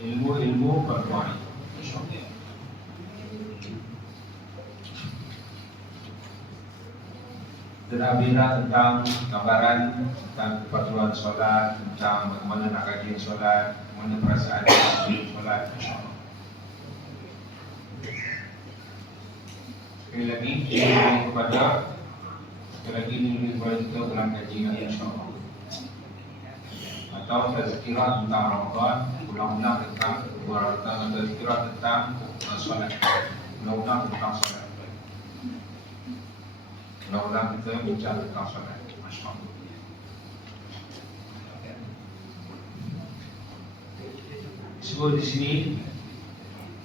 ilmu-ilmu fardu ain. InsyaAllah. Terabira tentang gambaran tentang kepatuhan solat, tentang bagaimana nak kaji solat, bagaimana perasaan sebelum solat, insyaAllah. Sekali lagi, sekali lagi ini lebih kepada kita dalam kajian insyaAllah. Atau tazkirah tentang Ramadan, ulang-ulang tentang tazkirah tentang solat, ulang-ulang tentang solat. Ulang-ulang kita bincang tentang solat. Masya-Allah. Sebut di sini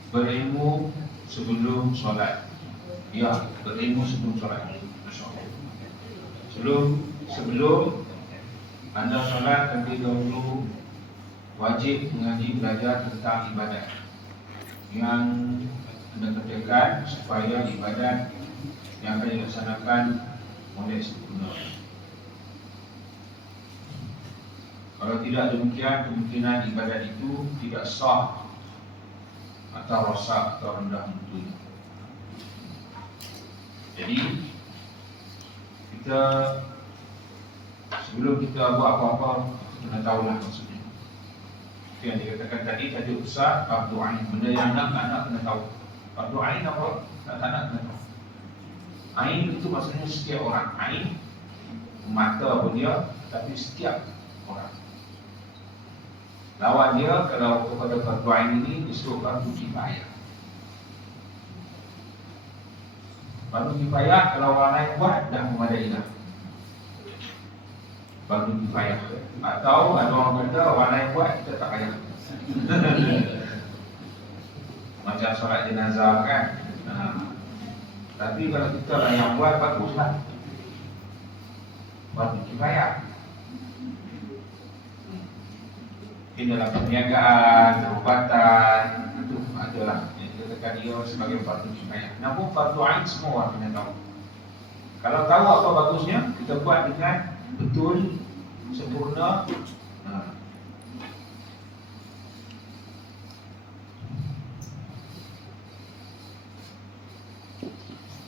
berilmu sebelum solat. Ya, berilmu sebelum solat. Masya-Allah. Sebelum anda solat, terlebih dahulu wajib mengaji belajar tentang ibadat yang anda kerjakan supaya ibadat yang akan dilaksanakan oleh sempurna. Kalau tidak demikian, kemungkinan ibadat itu tidak sah atau rosak atau rendah mutu. Jadi kita sebelum kita buat apa-apa, kita tahulah maksudnya. Itu yang dikatakan tadi besar fardu ain. Benda yang anak-anak kena tahu. Fardu ain apa? Anak-anak kena tahu. Ain itu maksudnya setiap orang. Ain mata pun dia, tapi setiap orang. Lawan dia kalau kepada fardu ain ini disebut fardu kifayah. Fardu kifayah kalau orang lain buat dah memadai dah. Fardu kifayah. Atau ada orang kata orang lain buat kita tak payah. Macam solat jenazah kan. Tapi kalau kita lah yang buat, baguslah. Fardu kifayah. Ini dalam perniagaan, perubatan, itu adalah yang kita katakan dia sebagai fardu kifayah. Namun fardu ain semua orang kena tahu. Kalau tahu apa bagusnya, kita buat dengan betul, sempurna.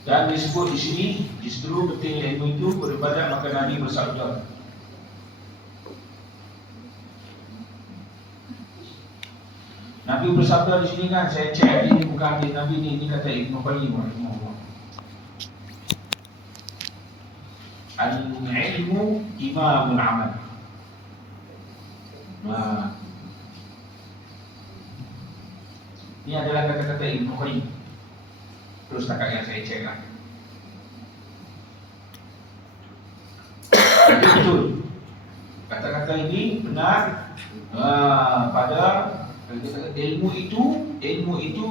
Dan disebut di sini, justru pentingnya ilmu itu beribadat, maka Nabi bersabda. Nabi bersabda di sini kan, saya cek ini bukan hadis Nabi ni, ini kata Ibnu Qayyim rahimahullah. Al-ilmu imamul amal. Ini adalah kata-kata Ibnu Qayyim. Terus setakat yang saya cek lah. Betul. Kata-kata ini benar pada ilmu itu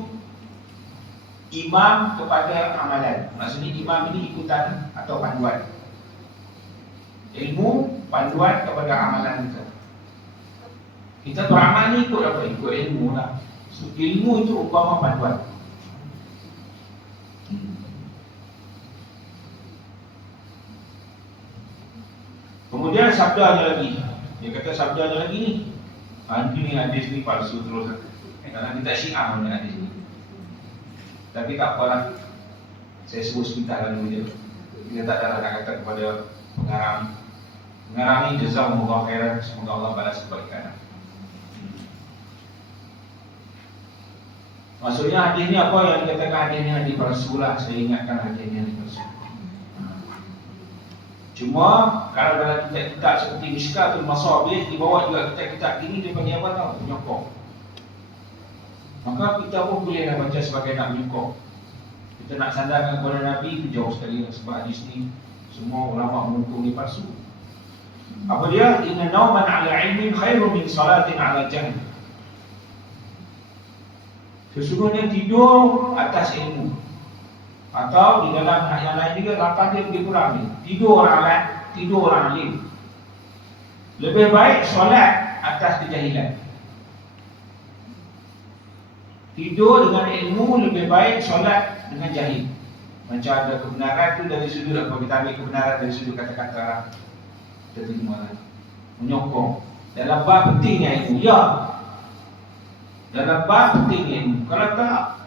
imam kepada amalan. Maksudnya imam ini ikutan atau panduan. Ilmu panduan kepada amalan kita. Kita beramal ni ikut apa? Ikut ilmu lah. So, ilmu itu umpama panduan. Kemudian sabdanya lagi. Dia kata sabdanya lagi ni. Ini hadis ni palsu terus. Karena kita syiah dengan hadis ni. Tapi tak apalah. Saya sebut sebentar dulu je. Kita tak ada nak kata kepada pengarang. Pengarang ni jazakumullah khairan. Semoga Allah balas kebaikan. Maksudnya hadis ni apa yang dikatakan hadis ni hadis palsu lah. Saya ingatkan hadis ni hadis palsu. Cuma kalau dalam kitab-kitab seperti Mishkatul Masabih dibawa juga kitab-kitab ini dia panggil apa tau? Penyokong. Maka kita pun bolehlah baca sebagai nak menyokong. Kita nak sandarkan kepada Nabi itu jauh sekali sebab hadis ni semua ulama menunjuk ni palsu. Apa dia? Inna nauman 'ala 'ilmin khairun min salatin 'ala jahl. Sesungguhnya tidur atas ilmu. Atau di dalam yang lain juga lapan dia lebih kurang ni. Tidur orang alim. Lebih baik solat atas kejahilan. Tidur dengan ilmu lebih baik solat dengan jahil. Macam ada kebenaran tu dari sudut apa? Kita ambil kebenaran dari sudut kata-kata lah. Kita terima lah. Menyokong. Dalam bab pentingnya ilmu. Ya. Dalam bab penting ilmu. Kalau tak,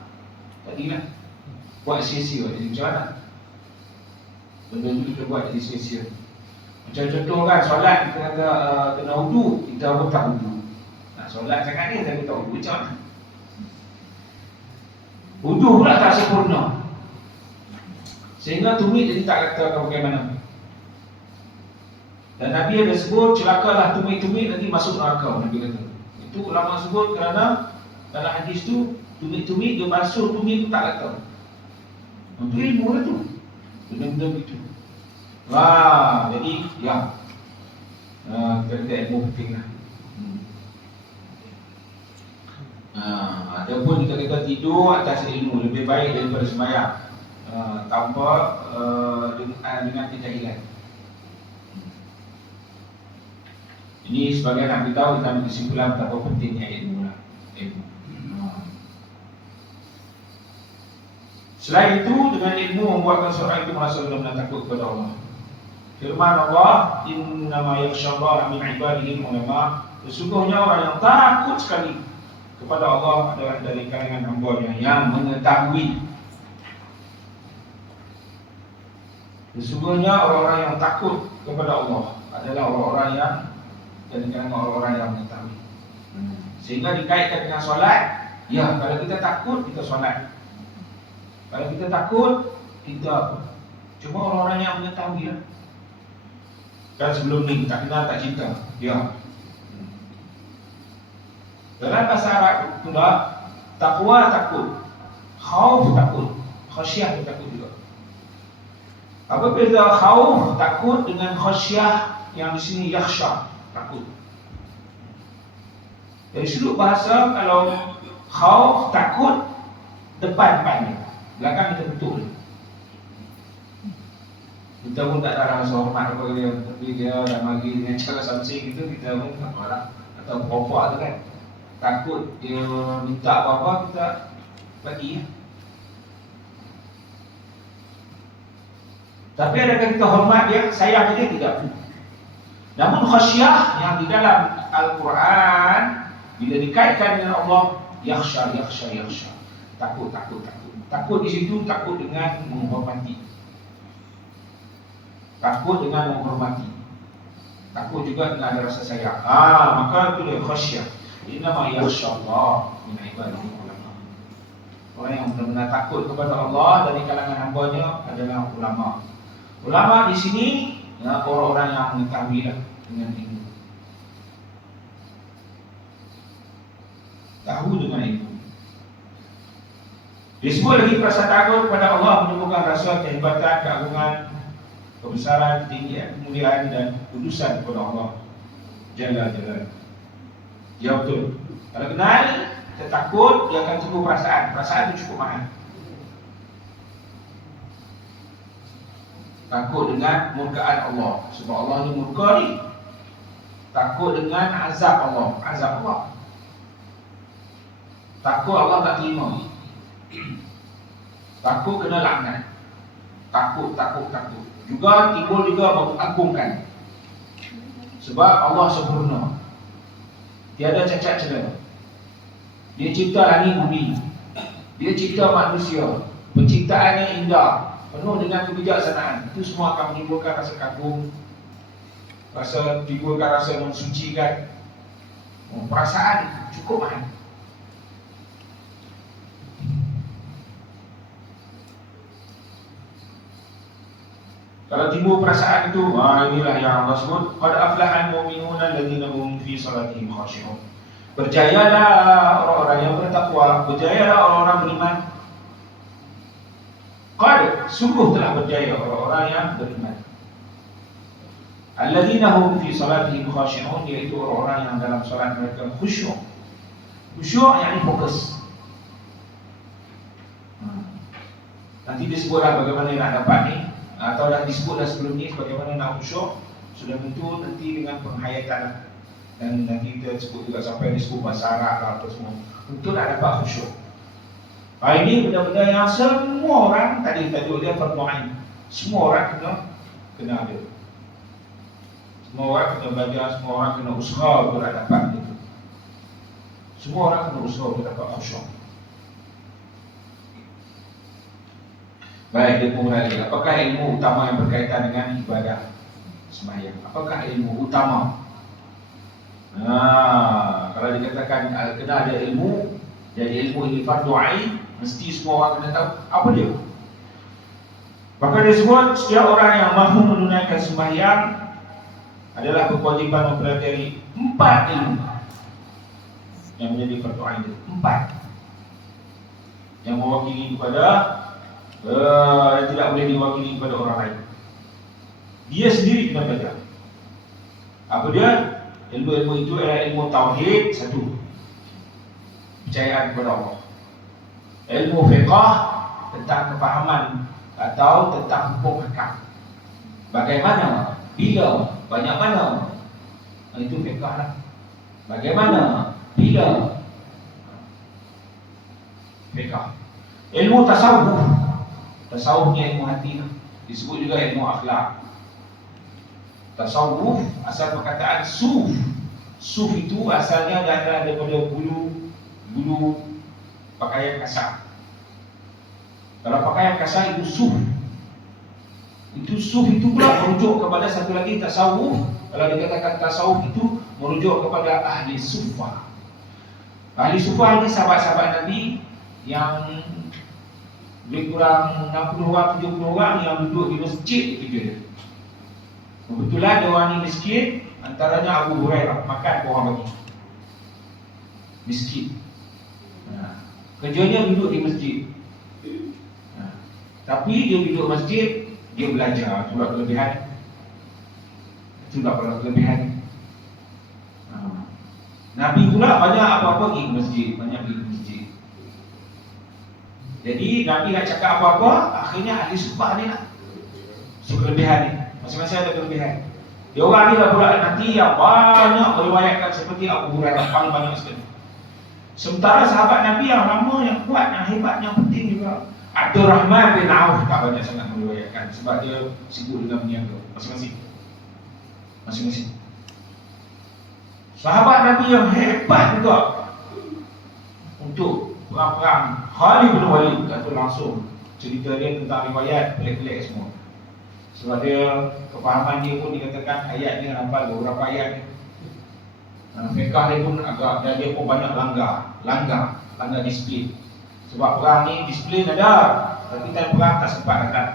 tadilah buat sia-sia. Jadi macam mana? Benda tu kita buat jadi sia-sia. Macam contoh kan, solat kita kata kena wudu, kita pun tak wudu. Nak solat cakap ni, tapi tak wudu, macam mana? Wudu pula tak sempurna, sehingga tumit jadi tak kata bagaimana. Dan Nabi ada sebut, celakalah tumit-tumit nanti masuk neraka. Nabi kata itu ulama sebut kerana dalam hadis tu, tumit-tumit dia basuh tumit tu tak kata. Itu ilmu lah tu, benda-benda begitu. Wah, jadi ya, kita ilmu penting lah. Ataupun kita kata tidur atas ilmu lebih baik daripada sembahyang tanpa dengan kejahilan. Ini sebagai nak beritahu, kita ambil kesimpulan betapa pentingnya ilmu lah. Ilmu. Selain itu, dengan ilmu membuatkan seorang itu merasa benar-benar takut kepada Allah. Firman Allah, innama yakhshallaha min ibadihi ulama. Sesungguhnya orang yang takut sekali kepada Allah adalah dari kalangan hamba-Nya yang mengetahui. Sesungguhnya orang-orang yang takut kepada Allah adalah orang-orang yang dari kalangan orang-orang yang mengetahui. Sehingga dikaitkan dengan solat. Ya, kalau kita takut, kita solat. Kalau kita takut, kita apa? Cuma orang-orang yang mengetahui lah. Kan sebelum ni tak kenal, tak cinta. Ya. Dalam bahasa Arab pula, takwa takut, khauf takut, khasyah takut juga. Apa beza khauf takut dengan khasyah yang di sini yakhsha takut? Dari sudut bahasa, kalau khauf takut depan-depannya, belakang kita betul. Kita pun tak ada rasa hormat kepada dia, tapi dia dah bagi dengan cara something gitu, kita pun tak marah atau apa-apa tu kan. Takut dia minta apa-apa, kita bagi. Tapi adakah kita hormat dia, sayang dia? Tidak. Namun khasyah yang di dalam Al-Quran, bila dikaitkan dengan Allah, yakhsha. Takut. Takut di situ, takut dengan menghormati. Takut dengan menghormati. Takut juga dengan ada rasa sayang. Maka itu dia khasyah. Innama yakhshallah min ibadihi ulama. Orang yang benar-benar takut kepada Allah dari kalangan hamba-Nya adalah ulama. Ulama di sini ya, orang-orang yang mengetahui lah dengan ilmu. Tahu dengan ilmu. Disebut lagi perasaan takut kepada Allah menunjukkan rasa kehebatan, keagungan, kebesaran, ketinggian, kemuliaan dan kudusan kepada Allah Jalla. Ya betul. Kalau kenal, kita takut, dia akan timbul perasaan. Perasaan itu cukup mahal. Takut dengan murkaan Allah, sebab Allah ni murka ni. Takut dengan azab Allah. Takut Allah tak terima. Takut kena laknat. Takut. Juga timbul juga mengagungkan. Sebab Allah sempurna, tiada cacat celah. Dia cipta langit bumi, dia cipta manusia, penciptaannya indah, penuh dengan kebijaksanaan. Itu semua akan menimbulkan rasa kagum, timbulkan rasa mensucikan. Perasaan cukup mahal. Kalau timbul perasaan itu, inilah yang Allah sebut, qad aflahal mu'minuna alladziina hum fi salatihim khashi'un. Berjayalah orang-orang yang bertakwa, berjayalah orang-orang beriman. Qad, sungguh telah berjaya orang-orang yang beriman. Alladziina hum fi salatihim khashi'un, iaitu orang-orang yang dalam salat mereka khusyuk. Khusyuk yakni fokus. Nanti disebutlah bagaimana nak dapat ni, atau dah disebutlah sebelum ni bagaimana nak khusyuk. Sudah tentu nanti dengan penghayatan, dan nanti kita sebut juga sampai disebut bahasa Arab lah apa semua, untuk nak dapat khusyuk. Ini benda-benda yang semua orang, tadi tajuk dia fardu ain, semua orang kena ada. Semua orang kena belajar, semua orang kena usaha untuk nak dapat itu. Semua orang kena usaha untuk dapat khusyuk. Baik, dia pun lagi. Apakah ilmu utama yang berkaitan dengan ibadah sembahyang? Apakah ilmu utama? Kalau dikatakan kena ada ilmu, jadi ilmu ini fardu ain, mesti semua orang kena tahu apa dia. Maka dia sebut setiap orang yang mahu menunaikan sembahyang adalah berkewajiban mempelajari 4 ilmu yang menjadi fardu ain itu. 4 yang mewakili kepada yang tidak boleh diwakili kepada orang lain. Dia sendiri kena belajar. Apa dia? Ilmu-ilmu itu adalah ilmu tauhid, 1, percayaan kepada Allah. Ilmu fiqh, tentang kefahaman atau tentang hukum hakam. Bagaimana, bila, banyak mana, itu fiqh lah. Bagaimana, bila, fiqh. Ilmu tasawuf, tasawufnya ilmu hati, disebut juga ilmu akhlak. Tasawuf, asal perkataan suf. Suf itu asalnya adalah daripada bulu pakaian kasar. Kalau pakaian kasar itu suf. Suf itu pula merujuk kepada satu lagi tasawuf. Kalau dikatakan tasawuf itu merujuk kepada ahli sufah. Ahli sufah ini sahabat-sahabat Nabi yang lebih kurang 60 orang, 70 orang yang duduk di masjid itu je. Kebetulan dia orang ni miskin, antaranya Abu Hurairah, makan orang bagi. Miskin. Kerjanya duduk di masjid. Tapi dia duduk masjid, dia belajar, itulah kelebihan. Itulah kelebihan. Nabi pula banyak apa-apa pergi ke masjid, banyak pergi ke masjid. Jadi Nabi nak cakap apa-apa, akhirnya ahli sufah ni lah. So kelebihan ni, masing-masing ada kelebihan. Dia orang ni lah pula nanti yang banyak meriwayatkan seperti Abu Hurairah, paling banyak sekali. Sementara sahabat Nabi yang lama, yang kuat, yang hebat, yang penting juga Abdul Rahman bin Auf tak banyak sangat meriwayatkan sebab dia sibuk dengan berniaga. Masing-masing. Sahabat Nabi yang hebat juga untuk perang-perang, Khalid bin Walid, kata langsung cerita dia tentang riwayat pelik-pelik semua. Sebab dia, kefahaman dia pun dikatakan ayat ni hafal beberapa ayat ni. Fiqh dia pun agak, dan dia pun banyak langgar disiplin. Sebab perang ni disiplin ada, tapi time perang tak sempat datang.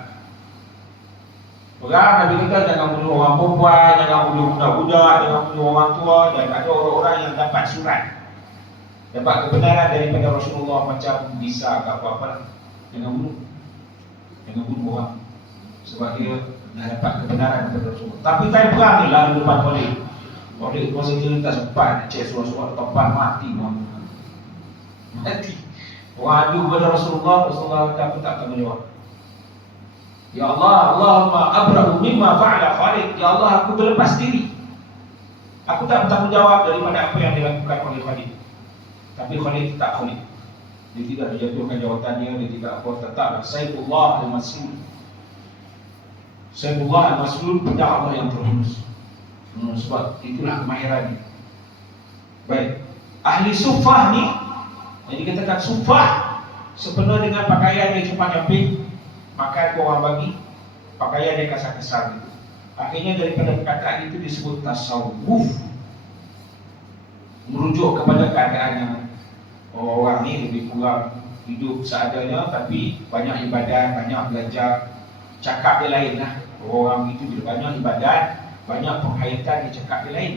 Perang Nabi kata jangan bunuh orang perempuan, jangan bunuh budak-budak, jangan bunuh orang tua. Dan ada orang-orang yang dapat surat, dapat kebenaran daripada Rasulullah macam bisa ke apa-apa lah. Jangan bunuh orang, sebab dia dah dapat kebenaran daripada Rasulullah. Tapi time perang ni lalu depan Khalid kuasa dia tak sempat nak cek suara-suara tempat mati. Orang adu kepada Rasulullah kata apa tak akan menjawab. Ya Allah, Allahumma abra'u mimma fa'ala Khalid. Ya Allah, aku berlepas diri. Aku tak bertanggungjawab daripada apa yang dilakukan oleh Khalid. Tapi Khalid tak Khalid. Dia tidak dijatuhkan jawatannya, dia tidak apa, tetaplah Saifullah al-Maslul. Saifullah al-Maslul, pedang Allah yang terhunus. Sebab itulah kemahirannya. Baik, ahli sufah ni, yang dikatakan sufah, sepenuh dengan pakaian yang cepat-cepat, makan orang bagi, pakaian yang kasar-kasar gitu. Akhirnya daripada perkataan itu disebut tasawuf, merujuk kepada keadaan yang orang ni lebih kurang hidup seadanya, tapi banyak ibadat, banyak belajar. Cakap dia lain lah. Orang itu bila banyak ibadat, banyak penghayatan, dia cakap dia lain.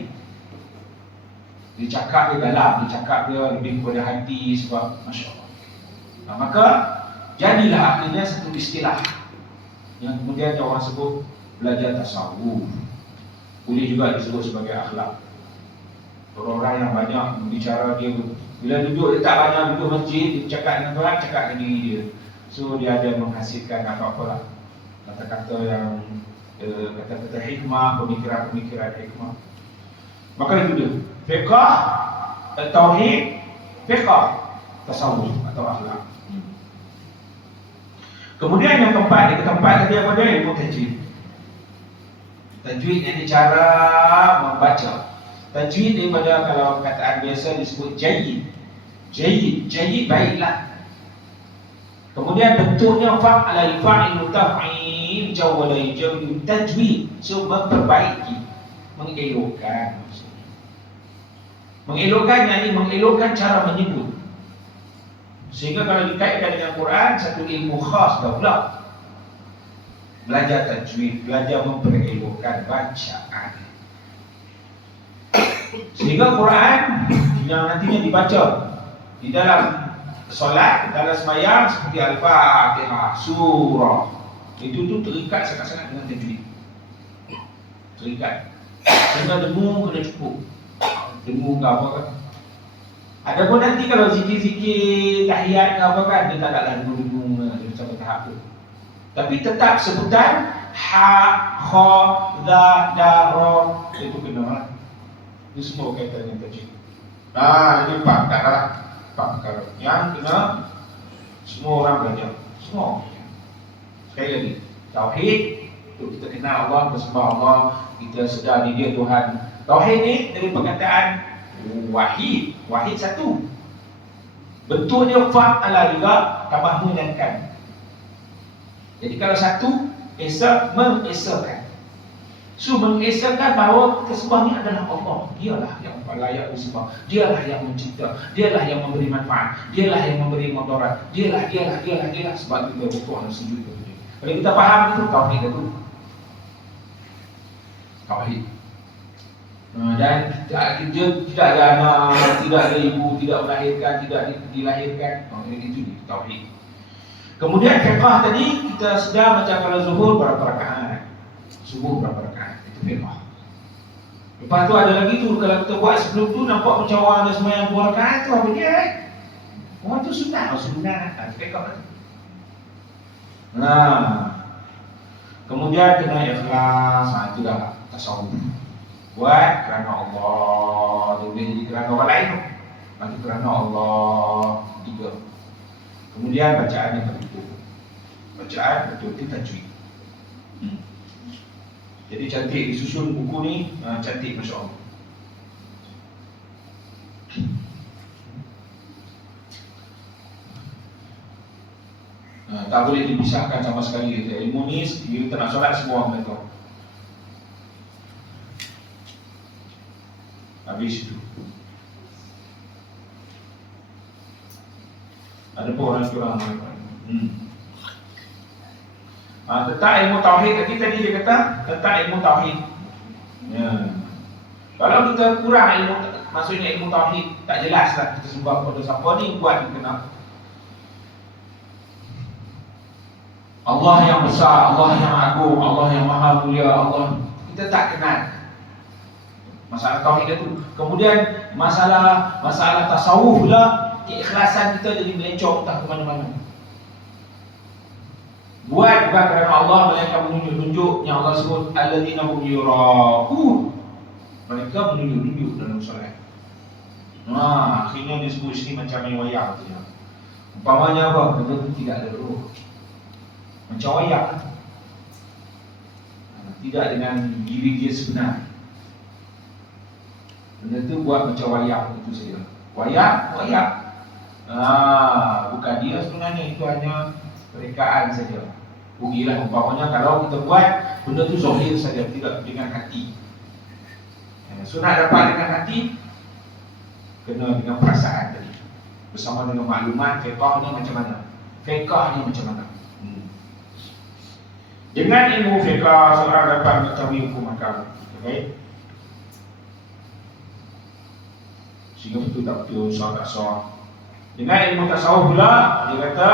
Dia cakap dia dalam, dia cakap dia lebih kepada hati. Sebab Masya Allah. Maka jadilah akhirnya satu istilah yang kemudian orang sebut belajar tasawuf. Boleh juga disebut sebagai akhlak. Orang-orang yang banyak berbicara, dia bila duduk, dia tak banyak duduk masjid, dia cakap dengan Tuhan, cakap dengan diri dia. So dia ada menghasilkan apa-apa lah, kata-kata yang kata-kata hikmah, pemikiran-pemikiran hikmah. Maka itu dia fiqh, tauhid, fiqh, tasawuf atau akhlak. Kemudian yang keempat tadi apa dia? Ilmu tajwid. Tajwid ini cara membaca. Tajwid daripada, kalau kataan biasa disebut jayyid. Jayyid baiklah. Kemudian bentuknya fa'ala fa'ilu taf'il jawala yajawil tajwid. So memperbaiki, mengelokkan maksudnya. Mengelokkan yakni mengelokkan cara menyebut. Sehingga kalau dikaitkan dengan Quran, satu ilmu khas dah pula. Belajar tajwid, belajar memperelokkan bacaan. Sehingga Quran yang nantinya dibaca di dalam solat, dalam sembahyang seperti Al-Fatihah, surah, itu terikat sangat-sangat dengan tajwid. Terikat. Sehingga dengung kena cukup. Dengung ke apa kan? Adapun nanti kalau zikir-zikir tahiyat ke apa kan, dia tak ada dengung-dengung dia macam tahap tu. Tapi tetap sebutan ha, kha, dha, da, ra, itu kena lah. Itu semua kaitan dengan tajwid. Ini 4 perkara. 4 perkara yang kena semua orang belajar. Semua. Sekali lagi, tauhid itu kita kenal Allah, kita sembah Allah, kita sedar dia Tuhan. Tauhid ni dari perkataan wahid. Wahid satu. Bentuknya fa'ala juga tambah menyankan. Jadi kalau satu, esa mengesakan. So mengesakan bahawa kesembah ni adalah Allah. Dialah yang layak disembah. Dialah yang mencipta. Dialah yang memberi manfaat. Dialah yang memberi mudarat. Dialah. Sebab kita rukuk dan sujud kepada dia. Kalau kita faham itu, tauhid itu. Tauhid. Dan dia tidak ada anak, tidak ada ibu, tidak melahirkan, tidak dilahirkan. Itu tauhid. Kemudian fiqh tadi kita sedar macam kalau zuhur berapa rakaat, subuh berapa rakaat, itu fiqh. Lepas tu ada lagi tu kalau kita buat sebelum tu nampak macam orang ada sembahyang 2 rakaat tu apa dia? Orang tu sunat, fiqh tu. Kemudian kena ikhlas, itu dah tasawuf. Buat kerana Allah, boleh jadi kerana orang lain. Nanti kerana Allah, 3. Kemudian bacaan yang betul. Bacaan betul tajwid. Jadi cantik disusun buku ni, cantik masya-Allah. Tak boleh dipisahkan sama sekali. Ilmu ni kita nak solat semua orang tahu. Habis itu. Ada pun orang curang. Tentang ilmu tauhid tadi dia kata tentang ilmu tauhid. Ya. Kalau kita kurang ilmu, maksudnya ilmu tauhid tak jelas lah kita sembah kepada siapa ni buat kita nak. Allah yang besar, Allah yang agung, Allah yang maha mulia, Allah kita tak kenal. Masalah tauhid itu. Kemudian masalah tasawuf pula, keikhlasan kita jadi melencong entah ke mana-mana. Buat bukan kerana Allah, melainkan menunjuk-nunjuk yang Allah sebut alladzina hum yura'un. Mereka menunjuk-nunjuk dalam solat. Akhirnya disebut sini macam main wayang tu ya. Umpamanya apa? Benda tu tidak ada roh. Macam wayang. Tidak dengan diri dia sebenar. Benda tu buat macam wayang itu saja. Wayang. Bukan dia sebenarnya, itu hanya perekaan saja. Rugilah umpamanya kalau kita buat benda tu zahir saja, tidak dengan hati. Sunat dapat dengan hati, kena dengan perasaan tadi. Bersama dengan maklumat fiqh ni macam mana. Dengan ilmu fiqh seorang dapat mengetahui hukum akal. Okay? Sehingga betul tak betul, sah tak sah. Dengan ilmu tasawuf pula, dia kata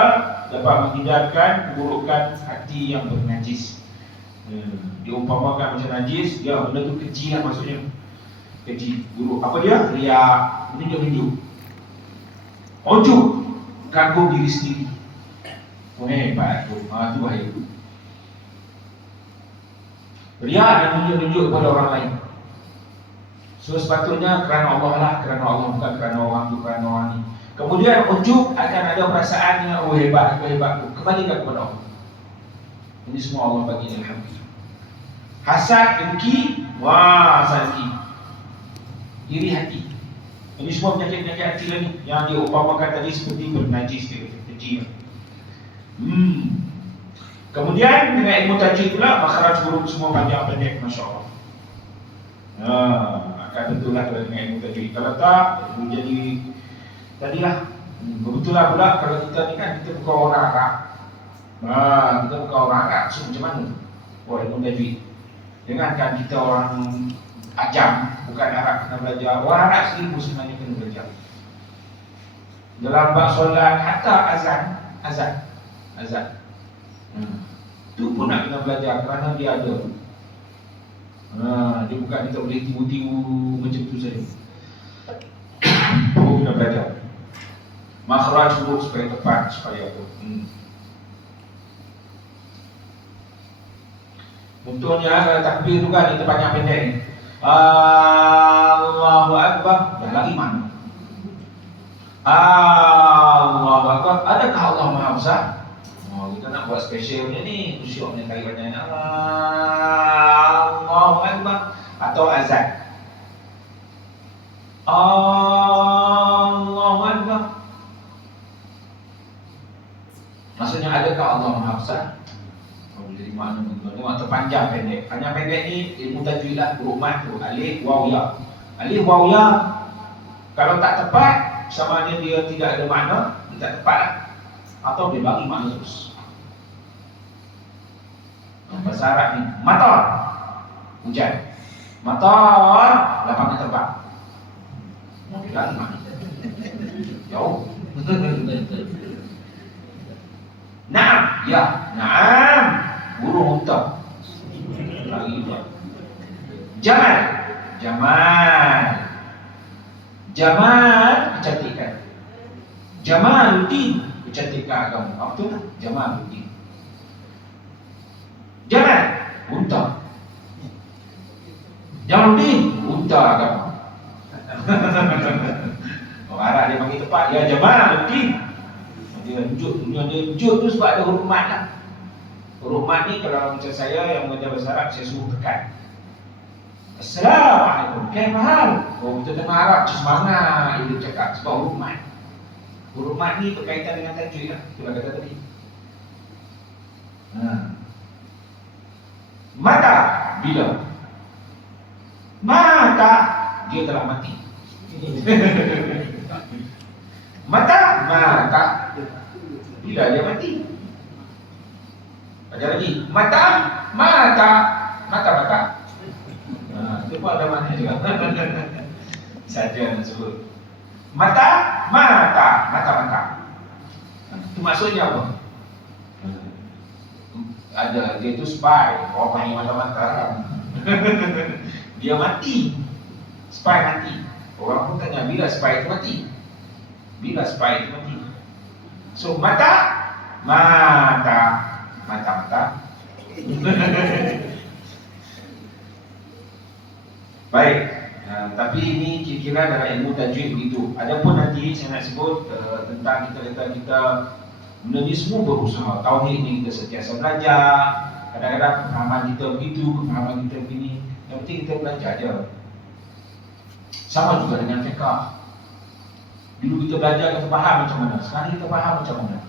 dapat menghindarkan keburukan hati yang bernajis. Diumpamakan macam najis, dia benda tu kecil lah maksudnya. Kecil, buruk. Apa dia? Riak, menunjuk-nunjuk. Ujub, kagum diri sendiri. Hebat tu, tu bahaya. Riak dan menunjuk-nunjuk kepada orang lain. So sepatutnya kerana Allah lah, kerana Allah, bukan kerana orang tu, kerana orang ni. Kemudian ujub akan ada perasaan yang hebat tu. Kembalikan kepada Allah. Ini semua Allah bagi, alhamdulillah. Hasad, dengki, hasad dengki. Iri hati. Ini semua penyakit-penyakit hati ni yang diumpamakan tadi seperti bernajis kecil. Kemudian dengan ilmu tajwid pula, makhraj huruf semua panjang pendek, masya-Allah. Akan betul lah dengan ilmu tajwid. Kalau tak, jadi tadilah betul lah pula kalau kita ni kan kita bukan orang Arab. Kita bukan orang Arab, so macam mana? Ilmu tajwid. Jangankan kita orang Ajam, bukan Arab kena belajar. Orang Arab sendiri pun sebenarnya kena belajar. Dalam bab solat, hatta azan. Itu pun nak kena belajar kerana dia ada. Dia bukan kita boleh tibu-tibu macam tu saja. Perlu kena belajar. Makhraj huruf supaya tepat, supaya apa. Contohnya takbir tu kan kita panjang pendek ni. Allahu Akbar, dah lagi mana? Allahu Akbar, adakah Allah Maha Besar? Kita nak buat special punya ni, khusyuk punya kali banyak. Allahu Akbar atau azan. Allahu Akbar. Maksudnya adakah Allah Maha Besar? Jadi mana atau panjang pendek. Panjang pendek ni ilmu tajwid lah, huruf mat tu, alif waw ya. Alif waw ya kalau tak tepat sama dia tidak ada makna, dia tak tepat lah. Atau dia bagi makna terus. Bahasa Arab ni matar, hujan. Matar, lapangan terbang. Mau bilang makna jauh. Naam, ya, naam. Burung unta. Lagi dia. Jamal kecantikan. Jamaluddin kecantikan agama. Apa tu lah? Jamaluddin. Jamal unta. Jamaluddin unta agama. Orang Arab dia panggil tepat. Ya Jamaluddin. Dia wujud tu sebab ada huruf mat lah. Huruf mat ni kalau macam saya yang mengajar bahasa Arab, saya suruh tekan. Assalamualaikum. Faham? Kita tengah Arab, semangat dia cakap sebab huruf mat. Huruf mat ni berkaitan dengan tajwid lah. Itulah kata tadi. Mata bila? Mata dia telah mati. Mata bila dia mati. Ada lagi mata. Itu pun ada makna juga. Saja nak sebut mata. Itu maksudnya apa? Ada dia itu spy. Orang panggil mata. Dia mati. Spy mati. Orang pun tanya bila spy itu mati. So mata. Baik. Tapi ini kira-kira dalam ilmu tajwid begitu. Adapun nanti saya nak sebut tentang kita benda ni semua berusaha. Tauhid ni kita sentiasa belajar. Kadang-kadang pemahaman kita begitu, pemahaman kita begini. Yang penting kita belajar je. Sama juga dengan fiqh. Dulu kita belajar, kita faham macam mana. Sekarang kita faham macam mana.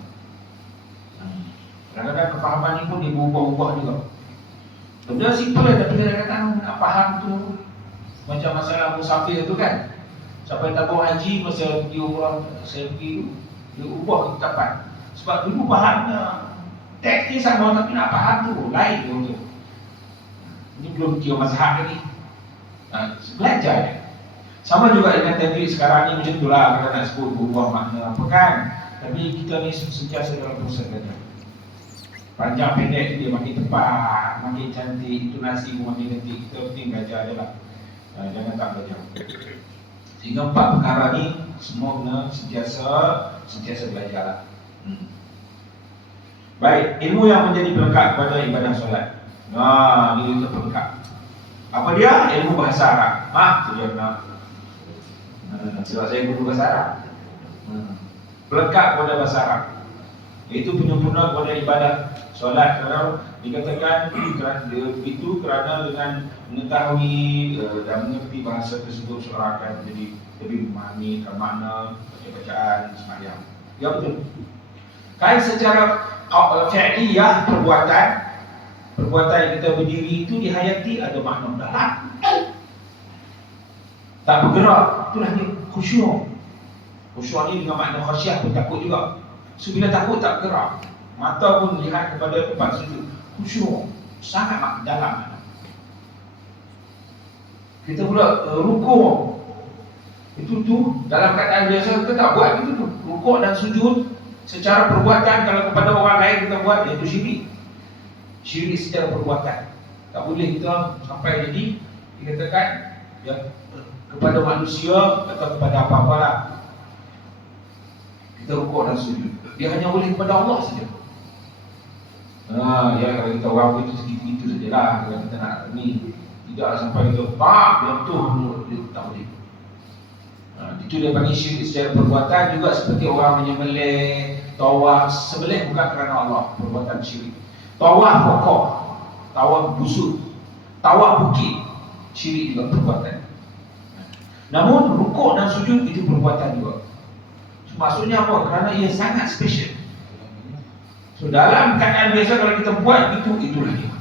Kadang-kadang kefahaman ni pun dia berubah-ubah juga. Benda simple lah, tapi kadang-kadang nak faham tu macam masalah musafir tu kan. Sampai tabung haji, masa pergi umrah, saya pergi tu, dia ubah ketetapan. Sebab dulu fahamnya teks ni sama, tapi nak faham tu lain tu. Ini belum kira mazhab lagi. Belajar je. Sama juga dengan tajwid sekarang ni macam tu lah. Kalau nak sebut berubah makna apa kan. Tapi kita ni sentiasa dalam proses belajar. Panjang pendek dia makin tepat, makin cantik, intonasi pun makin cantik. Kita penting belajar je lah. Jangan tak belajar. Sehingga 4 perkara ni semua kena sentiasa belajar lah. Baik, ilmu yang menjadi pelengkap kepada ibadah solat. Dia itu pelengkap. Apa dia? Ilmu bahasa Arab. Tu dia nak. Sebab saya guru bahasa Arab. Pelengkap kepada bahasa Arab. Iaitu penyempurna kepada ibadah Solat kalau dikatakan itu kerana dengan mengetahui dan mengerti bahasa tersebut seorang akan jadi lebih memahami makna bacaan sembahyang. Ya betul. Kan secara fi'liyah perbuatan yang kita berdiri itu dihayati ada makna dalam. Tak bergerak, itulah dia khusyuk. Khusyuk ni dengan makna khasyah pun takut juga. So bila takut tak bergerak, mata pun lihat kepada tempat sujud. Khusyuk sangat dalam. Kita pula rukuk. Itu dalam keadaan biasa kita tak buat gitu tu. Rukuk dan sujud secara perbuatan, kalau kepada orang lain kita buat, iaitu syirik. Syirik secara perbuatan. Tak boleh kita sampai jadi dikatakan ya, kepada manusia atau kepada apa-apa lah kita rukuk dan sujud. Dia hanya boleh kepada Allah saja. Ya kalau kita orang itu segitu-gitu sajalah. Kalau kita nak ni, tidak sampai kita jatuh, dia tak boleh. Itu dia panggil syirik secara perbuatan. Juga seperti orang menyembelih, tawaf. Sembelih bukan kerana Allah, perbuatan syirik. Tawaf pokok, tawaf busuk, tawaf bukit, syirik juga perbuatan. Namun rukuk dan sujud itu perbuatan juga. Maksudnya apa? Kerana ia sangat special. So dalam keadaan biasa kalau kita buat itulah dia.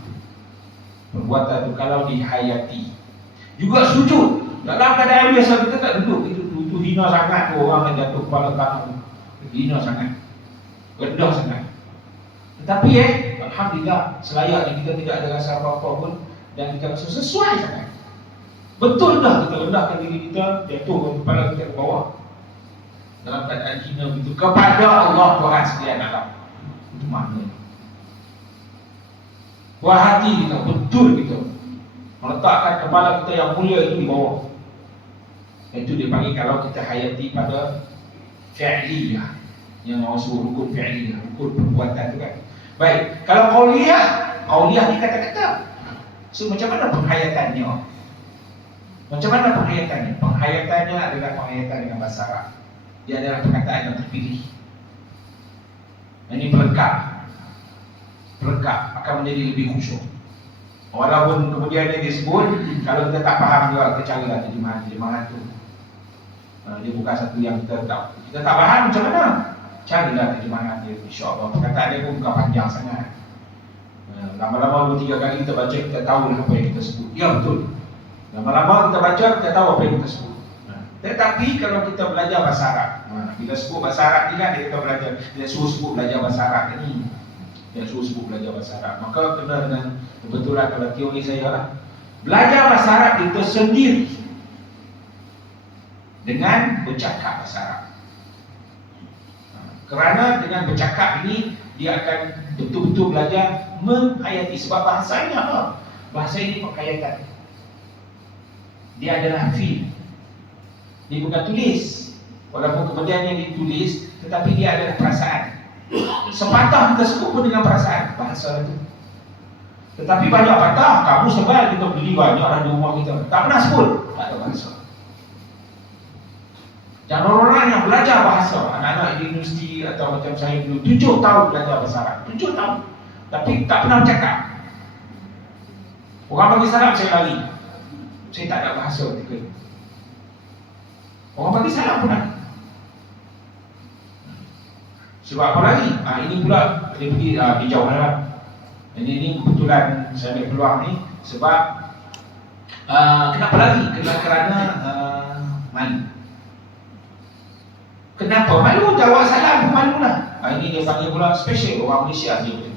Perbuatan itu kalau dihayati. Juga sujud. Dalam keadaan biasa kita tak duduk. Itu hina sangat tu orang yang jatuh kepala kanan. Hina sangat. Rendah sangat. Tetapi alhamdulillah selayaknya kita tidak ada rasa apa-apa pun dan kita rasa sesuai sangat. Betul dah kita rendahkan diri kita, jatuh kepala kita ke bawah. Dalam keadaan hina begitu kepada Allah Tuhan sekalian alam. Itu maknanya. Buat hati kita, betul kita meletakkan kepala kita yang mulia itu di bawah. Itu dia panggil kalau kita hayati pada fi'liyah, yang orang sebut rukun fi'liyah, rukun perbuatan itu kan. Baik, kalau qauliyah ni kata-kata. So macam mana penghayatannya? Macam mana penghayatannya? Penghayatannya adalah penghayatan dengan bahasa Arab. Dia adalah perkataan yang terpilih. Ini pelengkap akan menjadi lebih khusyuk. Walaupun kemudian dia disebut, kalau kita tak faham juga, kita carilah terjemahan tu. Dia bukan satu yang kita tak faham macam mana. Carilah terjemahan dia, insya-Allah. Perkataan dia pun bukan panjang sangat. Lama-lama 2-3 kali kita baca, kita tahu apa yang kita sebut. Ya betul. Lama-lama kita baca, kita tahu apa yang kita sebut. Tetapi kalau kita belajar bahasa Arab, bila sebut bahasa Arab ni kan dia suruh sebut belajar bahasa Arab ni. Dia suruh sebut belajar bahasa Arab. Maka kena dengan kebetulan kalau teori saya lah, belajar bahasa Arab itu sendiri dengan bercakap bahasa Arab. Kerana dengan bercakap ini dia akan betul-betul belajar menghayati. Sebab bahasanya apa? Bahasa ini penghayatan. Dia adalah fi'il. Dia bukan tulis. Walaupun kemudian yang ditulis, tetapi dia adalah perasaan. Sepatah kita sebut pun dengan perasaan bahasa itu. Tetapi banyak patah, kamu sebal kita beli banyak ada di rumah kita, tak pernah sebut, tak ada bahasa. Dan orang-orang yang belajar bahasa, anak-anak di universiti atau macam saya dulu 7 tahun belajar bahasa Arab, 7 tahun, tapi tak pernah bercakap. Orang bagi salam saya lari. Saya tak ada bahasa ketika itu. Orang bagi salam pun lari. Sebab apa lagi? Ini pula dia pergi di jauh lah. Ini kebetulan saya ambil peluang ni sebab kenapa lagi? Kerana malu. Kenapa malu? Jawab salam pun malu lah. Ini dia panggil pula special. Orang Malaysia dia boleh.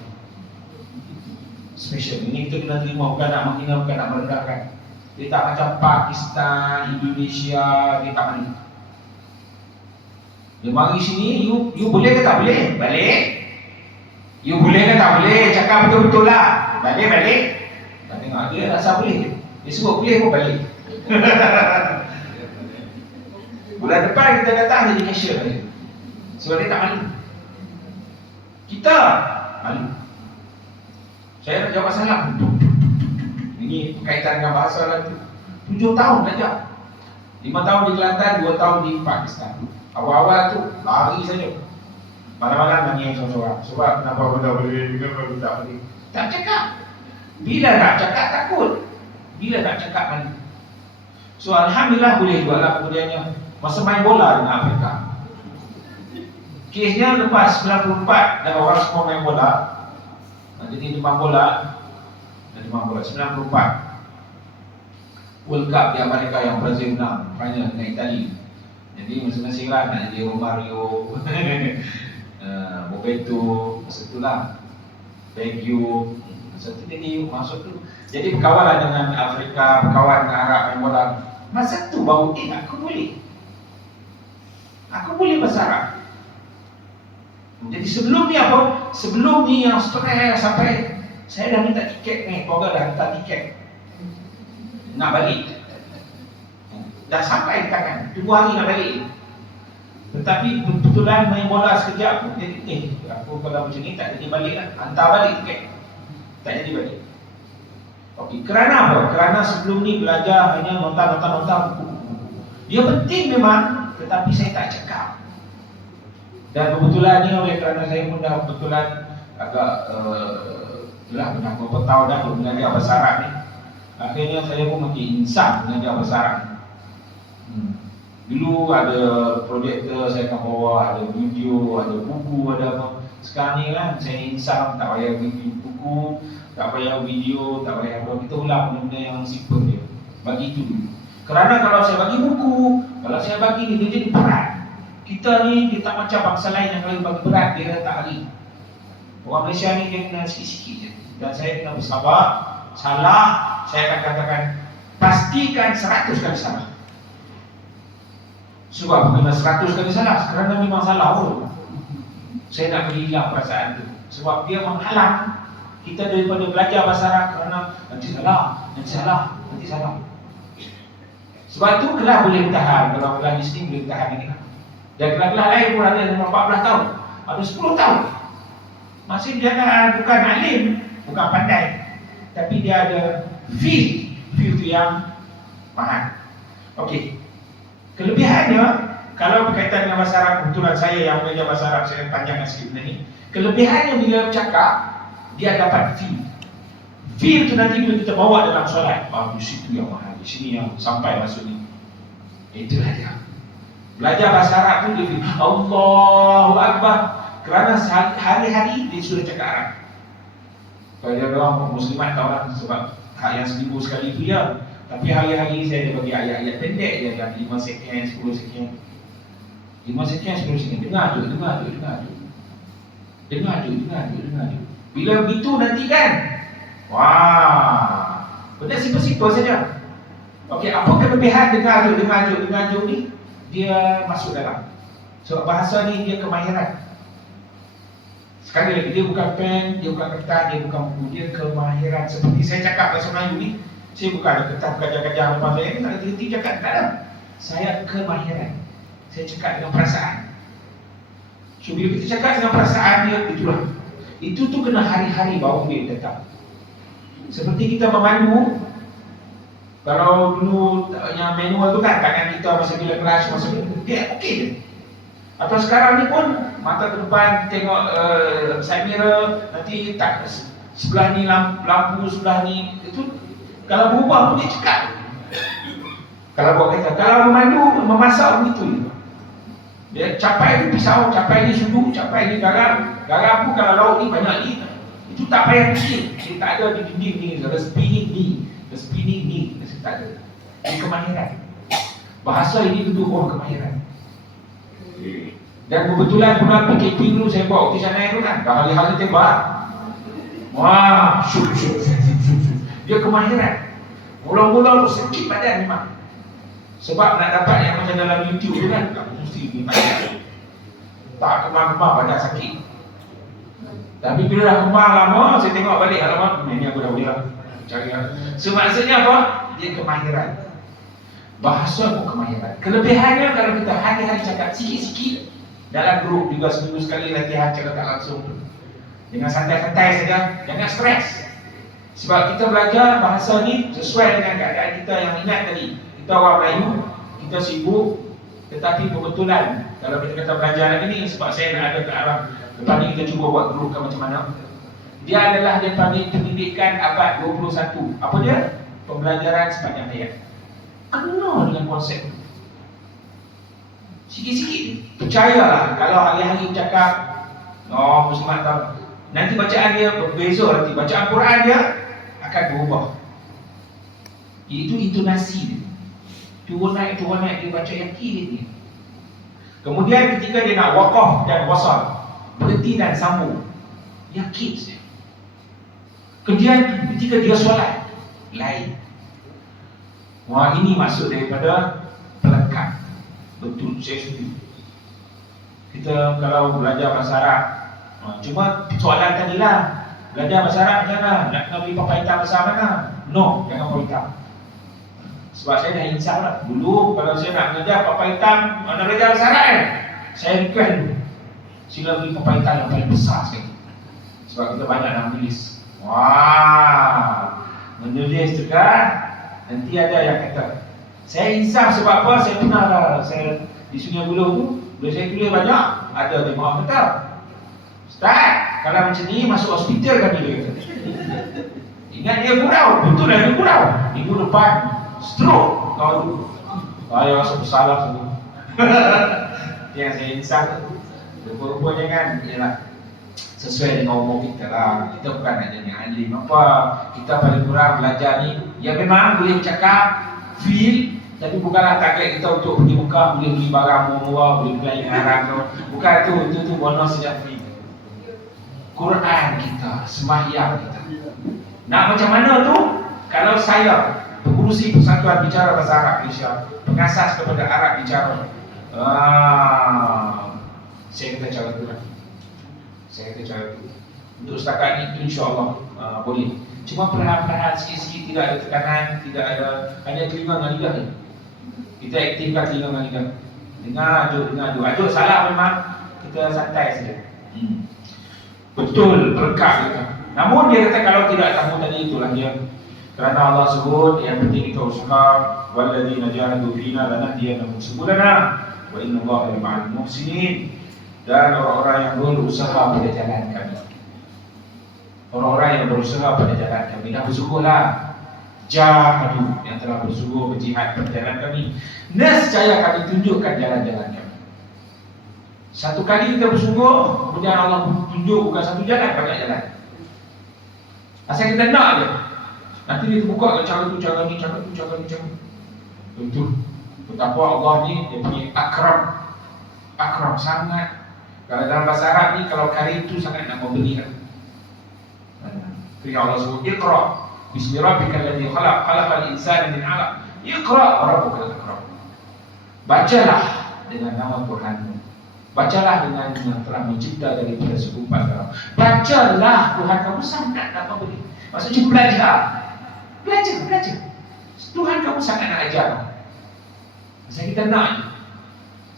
Special. Ini kita kena terima, bukan nak menghina, bukan nak merendahkan. Dia tak macam Pakistan, Indonesia, dia tak malu. Dia mari sini, you boleh ke tak boleh? Balik. You boleh ke tak boleh? Cakap betul-betul lah. Balik. Tak tengok dia rasa boleh. Dia sebut boleh pun balik. Bulan depan kita datang jadi cashier. Sebab dia tak malu. Kita malu. Saya nak jawab salam. Ini berkaitan dengan bahasa lagi. 7 tahun belajar. 5 tahun di Kelantan, 2 tahun di Pakistan. Awal-awal tu lari saja. Malam-malam nangis seorang-seorang. Sebab kenapa benda boleh juga kalau tak boleh. Tak cakap. Bila tak cakap takut. Bila tak cakap mana. So alhamdulillah boleh juga lah kemudiannya. Masa main bola dengan Afrika. Kesnya lepas 94 dan orang semua main bola. Jadi demam bola. 94 World Cup di Amerika yang Brazil menang final dengan Itali. Jadi masing-masing lah nak jadi Romario, Roberto, masa tu lah Baggio, masa tu jadi masuk tu. Jadi berkawan lah dengan Afrika, berkawan dengan Arab main bola. Masa tu baru aku boleh bahasa Arab. Jadi sebelum ni apa? Sebelum ni yang stres sampai saya dah minta tiket ni, keluarga dah hantar tiket nak balik. Dah sampai di tangan, 2 hari nak balik. Tetapi kebetulan main bola sekejap, jadi aku kalau macam ni tak jadi balik lah, hantar balik tiket. Tak jadi balik. Okey, kerana apa? Kerana sebelum ni belajar hanya nota buku. Dia penting memang, tetapi saya tak cakap. Dan kebetulan ni oleh kerana saya pun dah kebetulan agak dah beberapa tahun dah belajar bahasa Arab ni. Akhirnya saya pun makin insaf belajar bahasa Arab. Dulu ada projektor saya akan bawa, ada video, ada buku, ada apa. Sekarang ni kan saya insaf, tak payah buku, tak payah video, tak payah apa. Kita ulang benda-benda yang simple je. Bagi itu dulu. Kerana kalau saya bagi buku, kalau saya bagi dia jadi berat. Kita ni dia tak macam bangsa lain yang kalau bagi berat dia tak lari. Orang Malaysia ni dia kena sikit-sikit je. Dan saya kena bersabar. Salah, saya akan katakan pastikan 100 kali salah. Sebab bukan 100 kali salah, kerana memang salah pun. Saya nak beri hilang perasaan tu. Sebab dia menghalang kita daripada belajar bahasa Arab kerana nanti salah. Sebab tu kelas boleh bertahan. Kalau kelas listening boleh bertahan lagi. Dan kelas-kelas lain pun ada 14 tahun, ada 10 tahun. Masih jangan bukan alim, bukan pandai, tapi dia ada feel tu yang mahal. Okey. Kelebihannya, kalau berkaitan dengan bahasa Arab, kebetulan saya yang belajar bahasa Arab, saya panjangkan sikit benda ni. Kelebihannya bila bercakap, dia dapat feel. Feel tu nanti bila kita bawa dalam solat, di situ yang mahal, di sini yang sampai masuk ni. Itulah dia. Belajar bahasa Arab tu dia feel, Allahu Akbar. Kerana hari-hari dia sudah cakap Arab. Kalau dia orang Muslimat tahu lah, sebab hak yang 1000 sekali tu ya. Tapi hari-hari saya ada bagi ayat-ayat pendek je, 5 second, 10 second. 5 second, 10 second. Dengar tu. Bila begitu nanti kan, wah, benda simple-simple saja. Okey, apa kelebihan dengar tu ni? Dia masuk dalam. Sebab bahasa ni dia kemahiran. Sekali lagi, dia bukan pen, dia bukan kertas, dia bukan buku, dia kemahiran. Seperti saya cakap bahasa Melayu ni, saya bukan ada kertas kajang-kajang lepas saya ni, tak ada henti cakap, tak ada. Saya kemahiran. Saya cakap dengan perasaan. So bila kita cakap dengan perasaan dia, itulah. Itu tu kena hari-hari baru dia tetap. Seperti kita memandu. Kalau dulu yang manual tu kan, tangan kita masa bila kelas, masa bila, dia okey je. Atau sekarang ni pun mata ke depan tengok side mirror, nanti tak sebelah ni lampu sebelah ni, itu kalau berubah pun dia cekak. Kalau buat kereta, kalau memandu, memasak begitu. Dia capai ni pisau, capai ni sudu, capai ni garam. Garam pun kalau lauk ni banyak ni, itu tak payah fikir. Dia tak ada di dinding ni, resipi ni, resipi tak ada. Ini kemahiran. Bahasa ini betul orang kemahiran. Dan kebetulan bulan PKP dulu saya buat waktu sana itu kan, dah hari-hari tembak. Wah, syuk. Dia kemahiran. Mula-mula tu sakit badan memang. Sebab nak dapat yang macam dalam YouTube tu kan, tak mesti minta. Tak kemar-kemar badan sakit. Tapi bila dah kemar lama, saya tengok balik alamat, ni aku dah boleh lah cari lah. So maksudnya apa? Dia kemahiran. Bahasa pun kemahiran. Kelebihannya kalau kita hari-hari cakap sikit-sikit, dalam grup juga seminggu sekali latihan cakap tak langsung. Jangan santai-santai saja, jangan stres. Sebab kita belajar bahasa ni sesuai dengan keadaan kita yang ingat tadi. Kita orang Melayu, kita sibuk, Tetapi kebetulan kalau kita kata belajar lagi ni, sebab saya nak ada ke arah depan ni, kita cuba buat grup ke macam mana. Dia adalah daripada pendidikan abad 21. Apa dia? Pembelajaran sepanjang hayat. Kena dengan konsep sikit-sikit. Percayalah kalau hari-hari bercakap, oh Muslimat tahu, nanti bacaan dia berbeza, nanti bacaan Quran dia akan berubah. Itu intonasi dia. Turun naik dia baca yakin dia. Kemudian ketika dia nak waqaf dan wasal, berhenti dan sambung, yakin saja. Kemudian ketika dia solat, lain. Wah, ini maksud daripada pelekat. Betul, saya setuju. Kita kalau belajar bahasa Arab, cuma soalan tadi lah, belajar bahasa Arab macam mana? Nak beli papan hitam besar mana? No, jangan papan hitam. Sebab saya dah insaf lah. Dulu kalau saya nak belajar papan hitam, nak belajar bahasa Arab kan, saya request dulu, sila beli papan hitam yang paling besar sekali. Sebab kita banyak nak menulis. Wah, menulis tu kan, nanti ada yang kata, saya insaf sebab apa? Saya pernah lah, saya di Sungai Buloh tu, bila saya tulis banyak, ada dia maaf kata, Ustaz, kalau macam ni masuk hospital kan dia kata. Ingat dia gurau, betul lah dia gurau. Minggu depan stroke kau dulu. Saya rasa bersalah semua. Yang saya insaf tu, rupa-rupa jangan, ialah sesuai dengan umur kita lah. Kita bukan nak jadi alim apa. Kita paling kurang belajar ni, ya memang boleh bercakap, feel, tapi bukanlah target kita untuk pergi Mekah, boleh beli barang murah, boleh beli haram. Bukan tu bonus sejak free. Quran kita, sembahyang kita. Nak macam mana tu? Kalau saya pengurusi Persatuan Bicara Bahasa Arab Malaysia, pengasas kepada Arab Bicara, saya kata cara tu lah. Saya kata cara tu. Untuk setakat ni insya-Allah boleh. Cuma perlahan-lahan sikit-sikit, tidak ada tekanan, tidak ada, hanya telinga dengan lidah ni. Kita aktifkan telinga dengan lidah. Dengar ajuk. Ajuk salah memang kita santai saja. Betul, berkat kita. Namun dia kata kalau tidak tahu tadi, itulah dia. Kerana Allah sebut, yang penting kita usaha, walladzina jahadu fina lanahdiyannahum subulana wa innallaha lama'al muhsinin. Dan orang-orang yang berusaha pada jalan kami. Orang-orang yang berusaha pada jalan kami, dah bersungguhlah. Jahadu, yang telah bersungguh berjihad pada jalan kami, nescaya kami tunjukkan jalan-jalan kami. Satu kali kita bersungguh, kemudian Allah tunjuk bukan satu jalan, banyak jalan. Asal kita nak je. Nanti dia terbuka cara tu, cara ni. Betul. Betapa Allah ni, dia punya akram sangat. Kalau dalam bahasa Arab ni, kalau karim tu sangat nak memberi kan. Kerana Allah sebut, Iqra' Bismi rabbikal ladzi khalaq, khalaqal insana min 'alaq. Iqra' wa rabbukal akram. Bacalah dengan nama Tuhanmu. Bacalah dengan yang telah mencipta daripada segumpal garam. Bacalah, Tuhan kamu sangat nak memberi. Maksudnya belajar. Tuhan kamu sangat nak ajar. Maksudnya kita nak.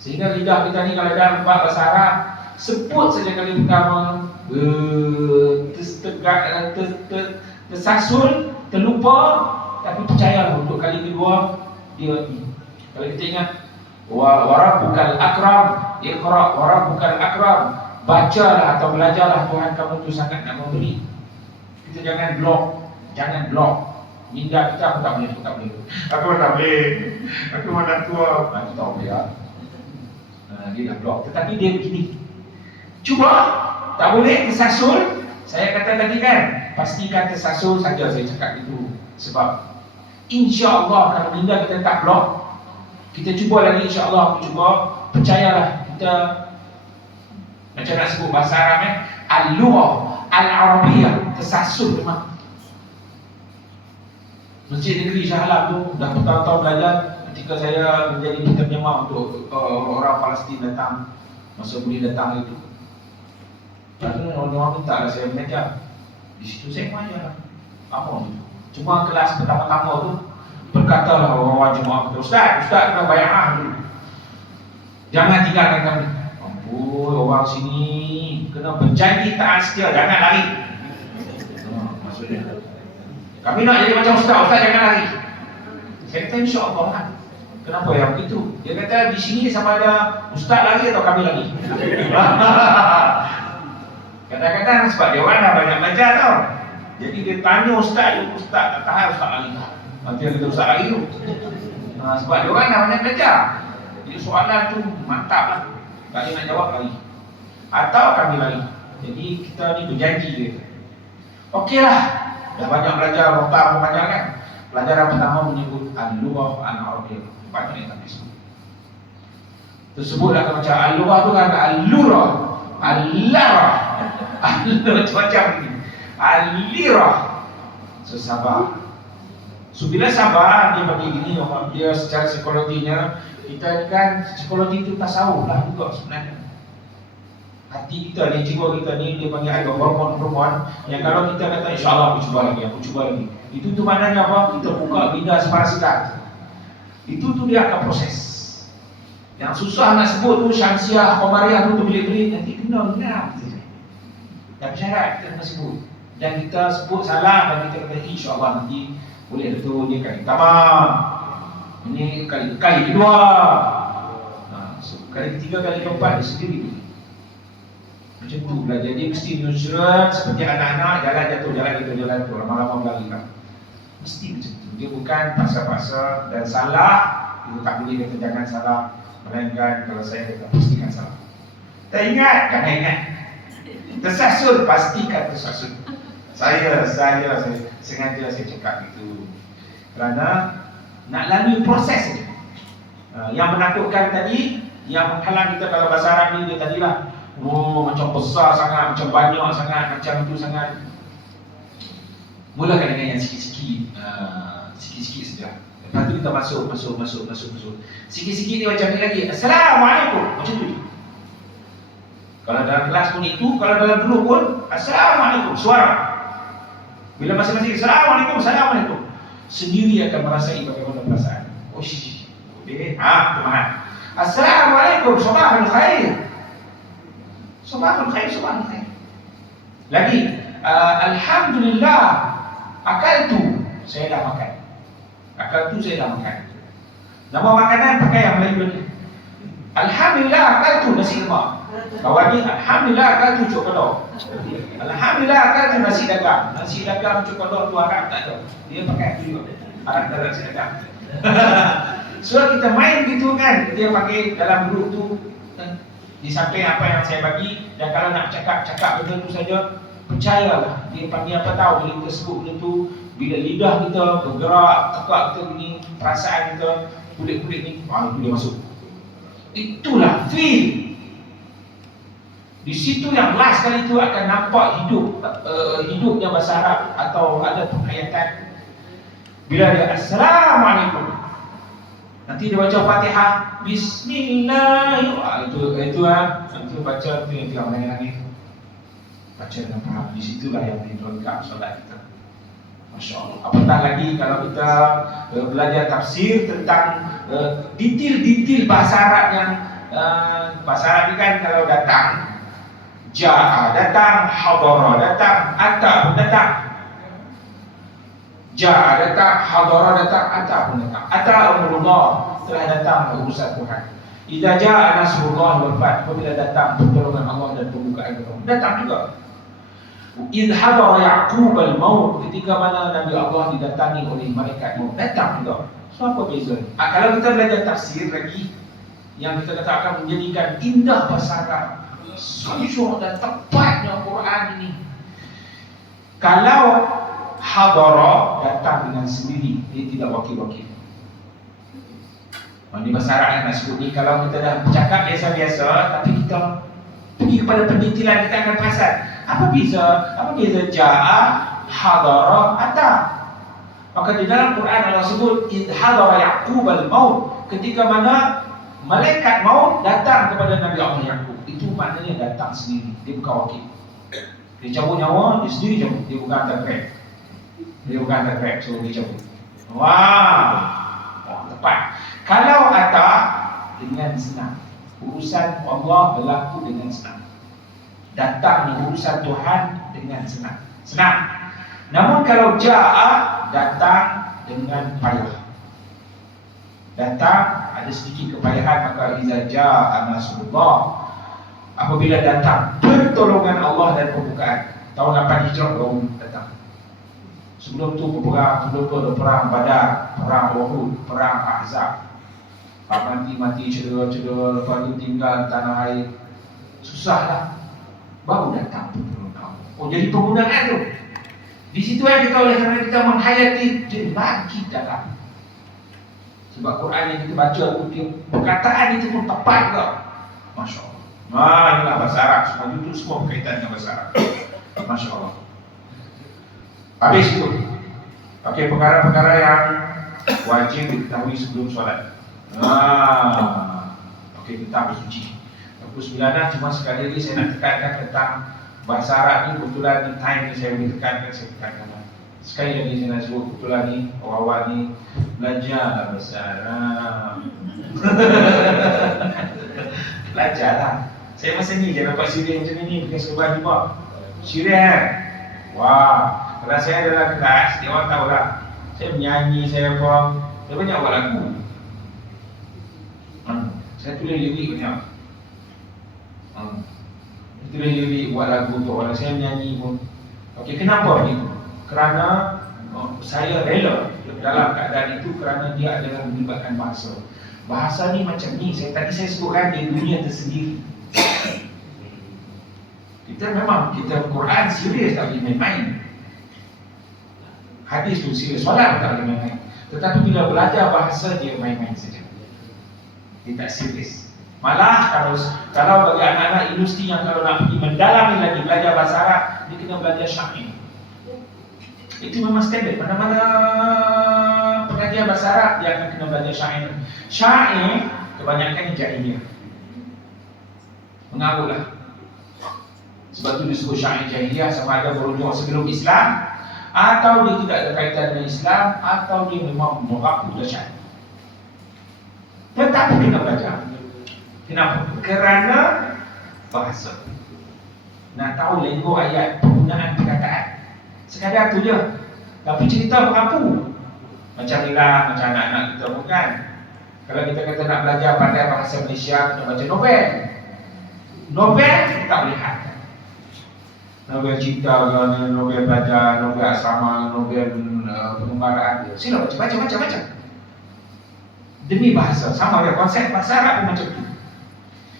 Sehingga lidah kita ni kalau dalam bahasa Arab, sebut saja kali pertama, tersasul, terlupa, tapi percayalah untuk kali kedua dia. Kalau kita ingat wa rabbukal akram, iqra wa rabbukal akram, bacalah atau belajarlah, Tuhan kamu tu sangat nak memberi. Kita jangan blok. Minda kita, aku tak boleh. Aku tak boleh. Aku mana tua. Aku tak boleh lah. Dia dah blok. Tetapi dia begini. Cuba, tak boleh tersasul. Saya kata tadi kan, pastikan tersasul saja saya cakap itu. Sebab insya-Allah kalau minda kita tak blok, kita cuba lagi insya-Allah, aku cuba, percayalah kita macam nak sebut bahasa Arab al-lughah al-arabiyah, tersasul memang. Masjid Negeri Shah Alam tu dah bertahun-tahun belajar. Ketika saya menjadi penterjemah untuk orang Palestin datang, masa boleh datang itu, lalu orang-orang minta lah saya mengajar. Di situ saya mengajar apa tu. Cuma kelas pertama-tama tu berkatalah orang-orang jemaah kata, Ustaz kena bayar dulu, jangan tinggalkan kami. Ampun, orang sini kena berjanji taat setia, jangan lari. Maksudnya kami nak jadi macam Ustaz jangan lari. Saya kata insya-Allah lah. Kenapa yang begitu? Dia kata di sini sama ada ustaz lagi atau kami lagi. Kadang-kadang sebab dia orang dah banyak belajar tau. Jadi dia tanya ustaz tak tahan ustaz lagi. Nanti yang kita ustaz lagi tu. Sebab dia orang dah banyak belajar. Jadi soalan tu mantap lah. Tak boleh nak jawab lagi. Atau kami lagi. Jadi kita ni berjanji dia. Okeylah. Dah banyak belajar, nota pun banyak kan. Pelajaran pertama menyebut al-lughah al-arabiyyah. Banyak yang tak disebut. Tersebutlah macam al-lughah tu kan al-lurah, al-larah, macam-macam ni. Al-lirah. So sabar. So bila sabar dia bagi gini, dia secara psikologinya, kita kan psikologi itu tasawuf lah juga sebenarnya. Hati kita ni, jiwa kita ni, dia panggil ada hormon-hormon yang kalau kita kata insyaAllah aku cuba lagi, itu tu maknanya apa? Kita buka lidah separasikat. Itu tu dia akan proses. Yang susah nak sebut tu Syamsiah, Qamariyah tu berbelit-belit, nanti kena ingat. Dan syarat kita kena sebut. Dan kita sebut salah dan kita kata insyaAllah nanti boleh betul dia kali tamam. Ini kali kedua. So, kali ketiga, kali keempat dia sendiri tu. Macam tu belajar. Jadi mesti nusrat seperti anak-anak jalan jatuh, lama-lama berlari. Mesti macam tu. Dia bukan paksa-paksa dan salah. Itu tak boleh kata jangan salah. Melainkan kalau saya kata pastikan salah. Tak ingat, jangan ingat. Tersasul, pastikan tersasul. Saya sengaja saya cakap itu kerana nak lalui proses saja. Yang menakutkan tadi, yang menghalang kita kalau bahasa Arab ni dia tadilah macam besar sangat, macam banyak sangat, macam itu sangat. Mulakan dengan yang sikit-sikit, sikit-sikit saja. Lepas tu kita masuk. Sikit-sikit dia macam ni lagi. Assalamualaikum, macam tu. Kalau dalam kelas pun itu, kalau dalam grup pun Assalamualaikum, suara. Bila masing-masing Assalamualaikum, sendiri akan merasai bagaimana perasaan. Oh shit. Okey, teman. Assalamualaikum, sabahul khair. Sabahul khair. Lagi, alhamdulillah, akaltu, saya dah makan. Nama makanan pakai yang Melayu lagi. Alhamdulillah, akaltu nasi lemak. Kawan ni, alhamdulillah akaltu coklat. Alhamdulillah akaltu nasi dagang coklat tu Arab tak ada. Dia pakai tu juga. Arab tak ada nasi dagang. So kita main gitu kan, dia pakai dalam grup tu di samping apa yang saya bagi. Dan kalau nak cakap benda tu saja, percayalah dia panggil apa tahu bila kita sebut benda tu, bila lidah kita bergerak, tekak kita ni, perasaan kita, kulit-kulit ni, itu dia masuk. Itulah feel. Di situ yang last kali itu akan nampak hidupnya bahasa Arab atau ada penghayatan. Bila dia Assalamualaikum, nanti dia baca Fatihah, Bismillahirrahmanirrahim. Itu baca tu yang dia menangis. Baca dengan faham. Di situlah yang dilengkap solat kita. Masya Allah. Apatah lagi kalau kita belajar tafsir tentang detail-detail bahasa Arab yang bahasa Arab ni kan kalau datang Ja'a datang, hadara datang, ata pun datang. Ja'a datang, hadara datang, ata pun datang. Ata amrullah, telah datang urusan Tuhan. Idza ja'a nasrullah wal fath, apabila datang pertolongan Allah dan pembukaan Allah, datang juga. Idh hadara Ya'qub al-maut, ketika mana Nabi Allah didatangi oleh malaikat maut, datang juga. So apa beza? Kalau kita belajar tafsir lagi, yang kita kata akan menjadikan indah bahasa Arab, sujud dan tepatnya Quran ini. Kalau hadara datang dengan sendiri, dia tidak wakil-wakil. Ini bahasa Arab yang nak sebut ni. Kalau kita dah bercakap biasa-biasa, tapi kita pergi kepada pendetilan, kita akan perasan apa beza ja'a, hadara, ata. Maka di dalam Quran Allah sebut idh hadara Ya'qub al-maut, ketika mana malaikat maut datang kepada Nabi Allah Ya'qub. Itu maknanya datang sendiri, dia bukan wakil. Dia cabut nyawa, dia sendiri cabut. Dia bukan hantar grab, so dia cabut. Tepat. Kalau ata, dengan senang. Urusan Allah berlaku dengan senang. Datang urusan Tuhan dengan senang. Namun kalau ja'a, datang dengan payah. datang ada sedikit kepayahan, maka iza jaa nasrullah, apabila datang pertolongan Allah dan pembukaan. Tahun 8 Hijrah baru datang. Sebelum tu berperang, sebelum tu ada perang Badar, perang Uhud, perang Ahzab. Mati cedera, lepas tu tinggal tanah air. Susahlah. Baru datang pertolongan Allah. Oh, jadi penggunaan tu. Di situ yang kita, oleh kerana kita menghayati, jadi lagi dalam. Sebab Quran yang kita baca, perkataan itu pun tepat ke? Masya Allah. Inilah bahasa Arab. Semua itu semua berkaitan dengan bahasa Arab. Masya Allah. Habis itu. Okey, perkara-perkara yang wajib diketahui sebelum solat. Okey, kita harus suci. Pukul 9 cuma sekali lagi saya nak tekankan tentang bahasa Arab ni. Kebetulan ni time ni saya boleh tekankan, saya tekankan. Sekali lagi saya nak sebut, kebetulan ni awal-awal ni belajarlah bahasa Arab. Belajarlah. Saya masa ni je dapat sirih macam ni, bukan sebuah juga. Sirih kan? Wah, kalau saya dalam kelas, dia orang tahu lah. Saya menyanyi, saya banyak buat lagu. Saya tulis lirik banyak. Saya tulis lirik buat lagu untuk orang. Saya menyanyi pun. Okey, kenapa begitu? Kerana saya rela dalam keadaan itu kerana dia adalah melibatkan bahasa. Bahasa ni macam ni, tadi saya sebutkan dia dunia tersendiri. Kita memang, kita Quran serius, tak boleh main-main. Hadis tu serius, solat tak boleh main-main. Tetapi bila belajar bahasa, dia main-main saja. Dia tak serius. Malah kalau bagi anak-anak industri yang kalau nak pergi mendalami lagi belajar bahasa Arab, dia kena belajar syair. Itu memang standard. Mana-mana pengajian bahasa Arab, dia akan kena belajar syair. Syair kebanyakan jahiliyah. Mengarutlah. Sebab tu disebut syair jahiliyah, sama ada berujung sebelum Islam, atau dia tidak ada kaitan dengan Islam, atau dia memang mengaku dahsyat. Tetapi kena belajar. Kenapa? Kerana bahasa. Nak tahu lenggo ayat, penggunaan perkataan. Sekadar tu je. Tapi cerita mengaku. Macam inilah, macam anak-anak kita bukan. Kalau kita kata nak belajar pandai bahasa Malaysia, kita baca novel. Novel kita tak boleh hadap. Novel cinta, novel belajar, novel asrama, novel pengembaraan. Sila baca. Demi bahasa, sama dia konsep bahasa Arab pun macam tu.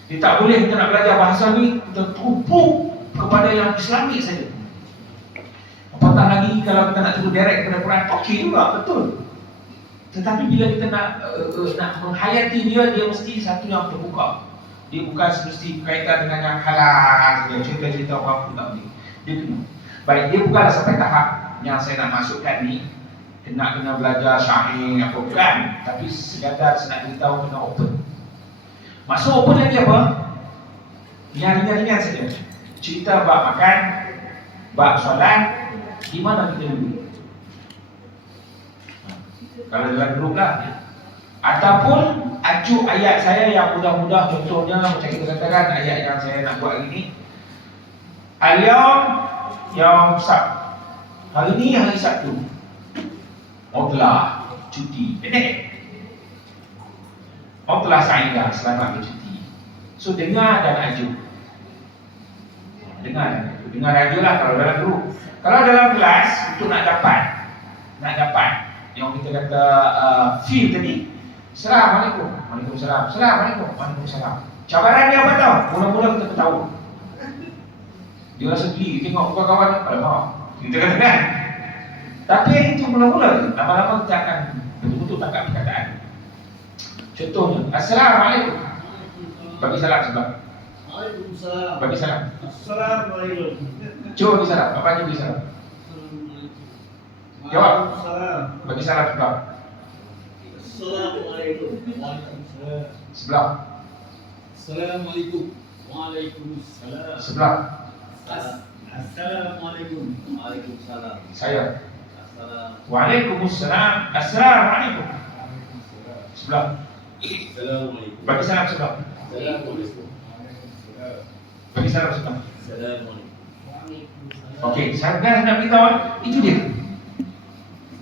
Dia tak boleh kita nak belajar bahasa ni, kita terupuk kepada yang Islami saja. Apatah lagi kalau kita nak turun direct kepada Quran, okey juga, betul. Tetapi bila kita nak menghayati dia mesti satu yang terbuka. Dia bukan semesti berkaitan dengan yang halal, cerita-cerita orang pun tak boleh. Dia kena. Baik, dia bukanlah sampai tahap yang saya nak masukkan ni, kena belajar syair apa bukan. Tapi sekadar saya nak beritahu kena open. Masuk open lagi apa? Yang ringan-ringan saja. Cerita bab makan, bab solat, di mana kita dulu. Kalau dalam grup lah. Ataupun ajuk ayat saya yang mudah-mudah, contohnya macam kita katakan ayat yang saya nak buat hari ni. Al-Yawm Yaum Sabt. Hari ni hari Sabtu. Telah cuti. Pendek. Telah sa'idah, selamat bercuti. So dengar dan ajuk. Dengar ajuk lah kalau dalam grup. Kalau dalam kelas, untuk nak dapat yang kita kata feel tadi. Assalamualaikum. Waalaikumsalam. Assalamualaikum. Waalaikumsalam. Cabaran dia apa tau? Mula-mula kita ketawa. Dia rasa geli, tengok kawan-kawan ni, alamak, kita kata kan. Tapi itu mula-mula, lama-lama kita akan betul-betul tangkap perkataan. Contohnya, Assalamualaikum. Bagi salam sebab. Waalaikumsalam. Bagi salam. Assalamualaikum. Cuba bagi salam. Apa aja bagi salam? Jawab. Waalaikumsalam. Bagi salam sebab. Assalamualaikum. Waalaikumsalam. Sebelah. Assalamualaikum. Waalaikumsalam. Sebelah. Assalamualaikum. Waalaikumsalam. Saya. Assalamualaikum. Waalaikumsalam. Assalamualaikum. Sebelah. Assalamualaikum. Bagi salam sebelah. Assalamualaikum. Bagi salam sebelah. Assalamualaikum. Okey, saya nak beritahu itu dia.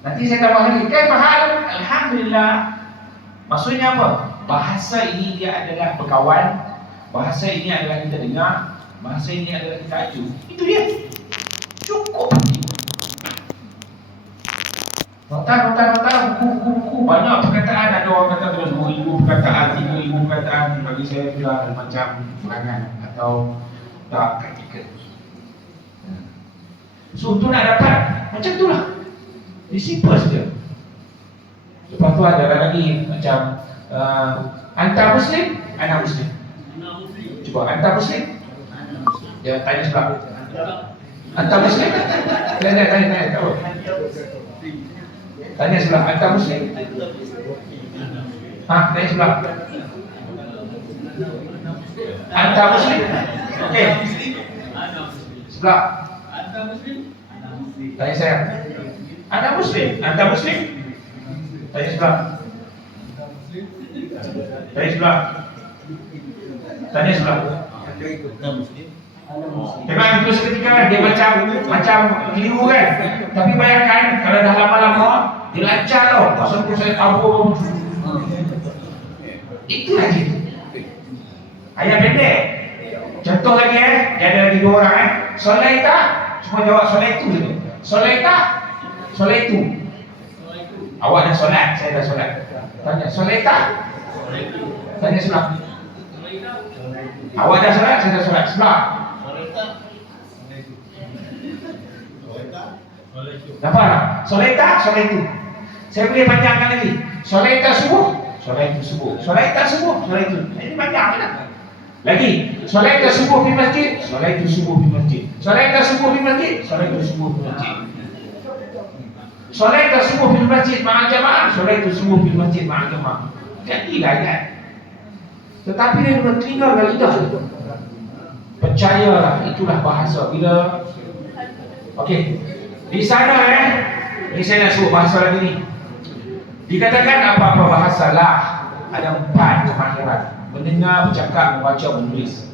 Nanti saya tambah lagi. Kan faham? Alhamdulillah. Maksudnya apa? Bahasa ini dia adalah berkawan, bahasa ini adalah kita dengar, bahasa ini adalah kita acu. Itu dia. Cukup. Nota, buku. Banyak perkataan. Ada orang kata 2,000 perkataan, 3,000 perkataan. Bagi saya sudah macam serangan atau tak praktikal. So untuk nak dapat macam itulah. Dia simple saja. Lepas tu ada lagi macam antar Muslim, anak Muslim. Cuba antar Muslim. Dia tanya sebelah. Antar Muslim? Tanya. Tahu. Tanya sebelah, antar Muslim. Tanya sebelah. Antar Muslim? Okey. Sebelah. Tanya saya. Antar Muslim? Antar Muslim? Tanya sebelah. Tanya sebelah. Tanya sebelah. Tengok itu seketika dia macam keliru kan. Tapi bayangkan kalau dah lama-lama dia lancar tau. Pasal tu saya tahu. Itulah dia. Ayat pendek. Contoh lagi dia ada lagi 2 orang Solat tak? Semua jawab solat itu saja. Solat tak? Solat itu. Awak dah solat, saya dah solat. Tanya, solat tak? Tanya sebelah. Awak dah solat, saya dah solat. Sebelah. Nampak tak? Solat tak? Solat itu. Saya boleh panjangkan lagi. Solat tak subuh? Solat itu subuh. Solat tak subuh? Solat itu. Ini panjang kan? Lagi, solat tak subuh di masjid? Solat itu subuh di masjid. Solat tak subuh di masjid? Solat itu subuh di masjid. Solat tak subuh di masjid ma'al jamaah? Solat itu subuh di masjid ma'al jamaah. Jadilah kan? Tetapi dia kena tinggal dalam lidah. Percayalah, itulah bahasa. Bila okey, di sana ni saya nak sebut bahasa lagi ni. Dikatakan apa-apa bahasa lah ada 4 kemahiran. Mendengar, bercakap, membaca, menulis.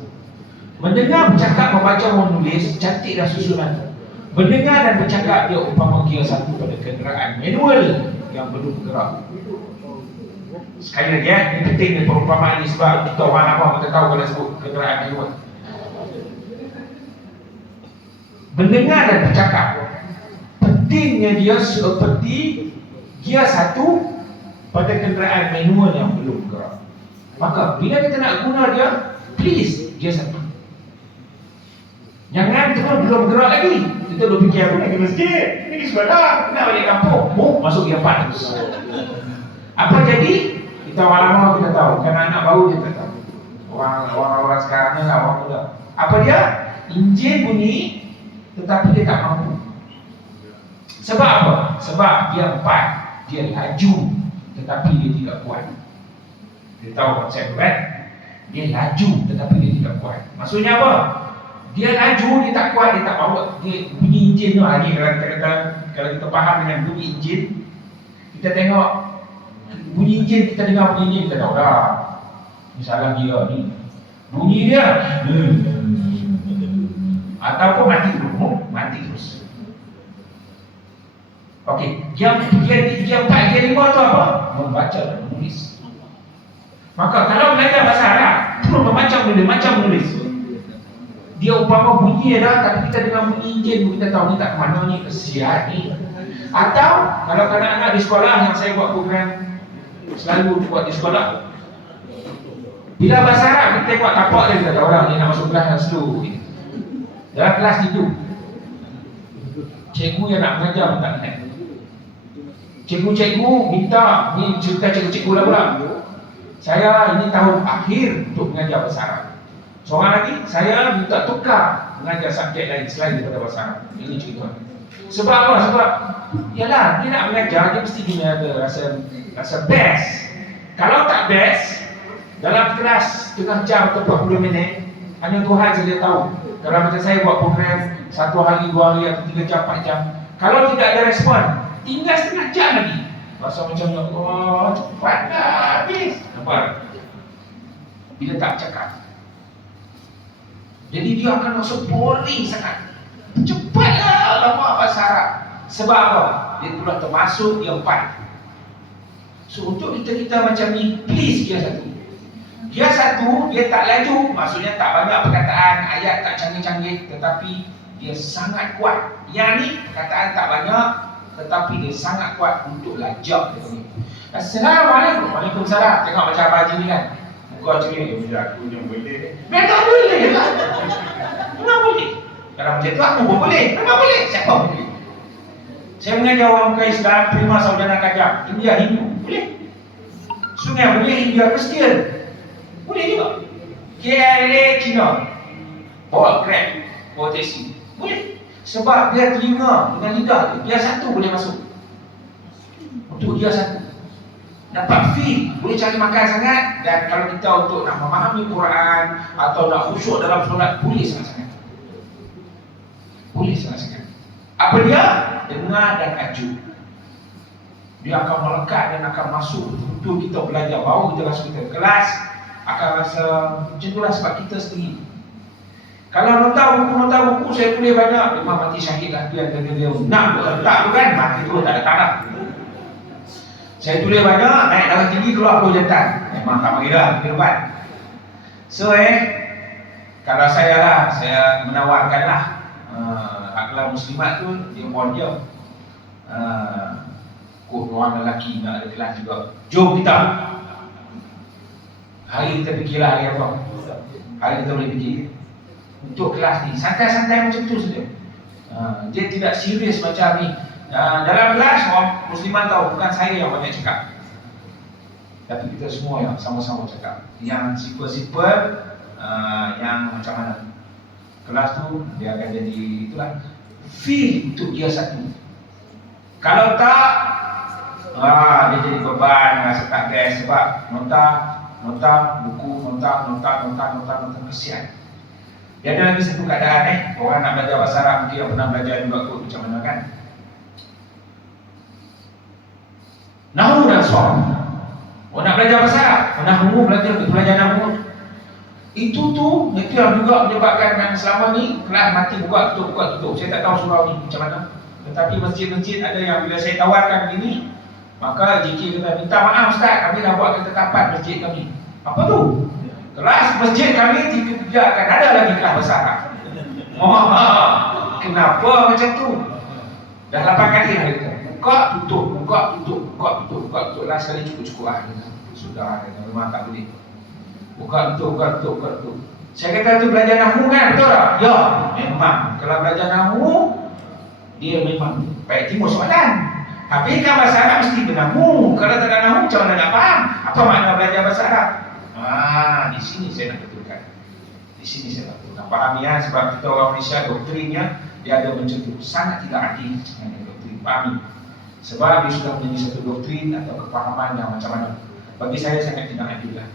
Mendengar, bercakap, membaca, menulis, cantiklah susunan. Mendengar dan bercakap dia umpama gear 1 pada kenderaan manual yang belum bergerak. Sekali lagi ini penting ni perumpamaan ni sebab kita orang apa kita tahu kalau sebut kenderaan manual. Mendengar dan bercakap, pentingnya dia seperti gear 1 pada kenderaan manual yang belum bergerak. Maka bila kita nak guna dia, please gear 1. Jangan terus belum gerak lagi. Kita dah fikir aku nak ke masjid. Ini sebelah, nak balik kampung. Masuk gear 4 terus. Apa jadi? Kita lama kita tahu. Kan anak baru dia tak tahu. Orang sekarang ni lah, orang muda. Apa dia? Enjin bunyi, tetapi dia tak mampu. Sebab apa? Sebab dia 4. Dia laju, tetapi dia tidak kuat. Dia tahu konsep kan? Dia laju tetapi dia tidak kuat. Maksudnya apa? Dia laju, dia tak kuat, dia tak power. Dia bunyi enjin tu lagi kalau kita faham dengan bunyi enjin, kita tengok bunyi enjin, kita dengar bunyi enjin, kita tahu dah. Misalnya dia ni bunyi dia ataupun mati terus. Okey, yang 4, yang 5 tu apa? Membaca dan menulis. Maka kalau belajar bahasa Arab, terus macam menulis. Dia umpama bunyi dah, tapi kita dengar bunyi enjin, kita tahu ni tak mana ni, kesian ni. Atau kalau anak-anak di sekolah yang saya buat program selalu buat di sekolah, bila bahasa Arab kita tengok tapak dia, kita tahu orang ni nak masuk kelas yang slow. Dalam kelas itu, cikgu yang nak mengajar pun tak minat. Cikgu-cikgu minta, ni cerita cikgu-cikgu lah pula. Saya ini tahun akhir untuk mengajar bahasa Arab. Seorang lagi, saya minta tukar mengajar subjek lain selain daripada bahasa Arab. Ini cerita. Sebab apa? Sebab, yalah, dia nak mengajar, dia mesti dia ada rasa best. Kalau tak best, dalam kelas tengah jam atau 40 minit, hanya Tuhan saja tahu. Kalau macam saya buat program 1 hari, 2 hari atau 3 jam, 4 jam, kalau tidak ada respon, tinggal setengah jam lagi. Rasa macam, oh, cepat dah habis. Nampak? Bila tak cakap, jadi dia akan rasa boring sangat. Cepatlah lama bahasa Arab. Sebab apa? Dia telah termasuk yang 4. So untuk kita macam ni, please dia satu. Dia satu, dia tak laju, maksudnya tak banyak perkataan, ayat tak canggih-canggih, tetapi dia sangat kuat. Yang ni perkataan tak banyak, tetapi dia sangat kuat untuk lajak dia ni. Assalamualaikum. Waalaikumsalam. Tengok macam Abang Haji ni kan. Muka ceria, macam aku yang boleh. Memang boleh lah. Memang boleh. Kalau macam tu aku pun boleh. Memang boleh. Siapa pun boleh. Saya mengajar orang bukan Islam, terima saudara kajak. India Hindu. Boleh. Sungai boleh, India Kristian. Boleh juga. KLA Cina. Bawa Grab, bawa taxi. Boleh. Sebab dia telinga dengan lidah dia satu boleh masuk. Untuk dia satu. Dapat feel, boleh cari makan sangat. Dan kalau kita untuk nak memahami Quran atau nak khusyuk dalam solat, boleh sangat-sangat. Boleh sangat-sangat. Apa dia? Dengar dan ajuk. Dia akan melekat dan akan masuk betul-betul kita belajar. Baru kita masuk kita kelas, akan rasa macam itulah sebab kita sendiri. Kalau nota buku, saya boleh banyak. Memang mati syahid lah tu yang dia nak letak tu kan, mati tu tak ada tanah. Saya tulis banyak, naik darah tinggi, keluar peluh jantan. Memang tak mengira ke depan. So kalau saya menawarkanlah akhlak muslimat tu, dia mohon dia orang lelaki nak ada kelas juga. Jom kita. Hari kita fikirlah hari apa. Hari kita boleh fikir. Untuk kelas ni, santai-santai macam tu saja. Dia tidak serius macam ni. Dalam kelas, orang musliman tahu bukan saya yang banyak cakap, tapi kita semua yang sama-sama cakap. Yang simple-simple, yang macam mana kelas tu, dia akan jadi itulah feel untuk dia satu. Kalau tak, dia jadi beban, rasa tak best. Sebab nota, buku, nota, kesian. Dia ada lagi satu keadaan orang nak belajar bahasa Arab, mungkin yang pernah belajar juga kot macam mana kan. Nahu dan Sharaf. Orang nak belajar bahasa Arab, Nahu belajar Nahu. Itu yang juga menyebabkan yang selama ni kelas mati buka tutup. Saya tak tahu surau ni macam mana. Tetapi masjid-masjid ada yang bila saya tawarkan begini, maka JK kata, minta maaf Ustaz, kami dah buat ketetapan masjid kami. Apa tu? Kelas masjid kami tidak akan ada lagi kelas bahasa Arab. Kenapa macam tu? Dah 8 kali lah kita. Buka tutup lah sekali cukup lah. Sudah, memang tak boleh. Buka tutup. Saya kata tu belajar Nahu kan, betul tak? Ya, memang. Kalau belajar Nahu, dia memang baik timur soalan. Habis kan bahasa Arab mesti bernahu. Kalau tak ada Nahu, macam mana nak faham? Apa makna belajar bahasa Arab? Di sini saya nak betulkan. Fahami ya, sebab kita orang Malaysia doktrinnya dia ada macam tu. Sangat tidak adil dengan doktrin. Fahami. Sebab dia sudah menjadi satu doktrin atau kefahaman yang macam mana. Bagi saya sangat tidak adil lah.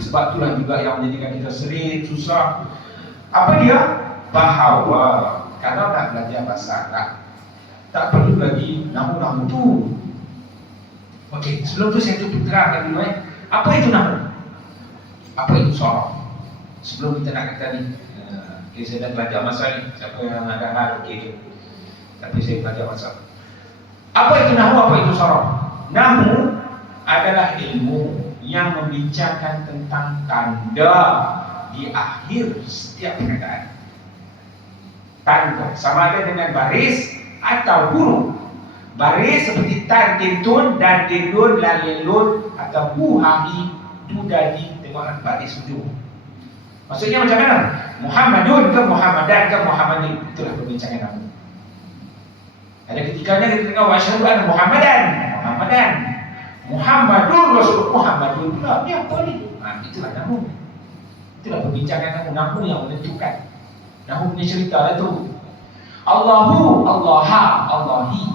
Sebab itulah juga yang menjadikan kita sering susah. Apa dia? Bahawa kalau nak belajar bahasa Arab, tak perlu lagi Nahu tu. Okey, sebelum tu saya terangkan dulu apa itu Nahu? Apa itu Sharaf? Sebelum kita nak kata ni, saya dah belajar masa ni. Siapa yang ada hal, okey. Tapi saya belajar masa. Apa itu Nahu? Apa itu Sharaf? Nahu adalah ilmu yang membincangkan tentang tanda di akhir setiap perkataan. Tanda sama ada dengan baris atau huruf. Baris seperti tan, tintun, dan tindun, lalilun, atau buhahi, dudadi. Tengoklah baris ujung. Maksudnya macam mana? Muhammadun ke Muhammadan ke Muhammadin. Itulah perbincangan Nahu. Ada ketikanya kita tengok wasyhadu anna Muhammadan. Muhammadun Rasul Muhammadun pula. Ni apa ni? Itulah Nahu. Itulah perbincangan Nahu yang menentukan. Nahu punya cerita lah tu. Allahu, Allaha, Allahi.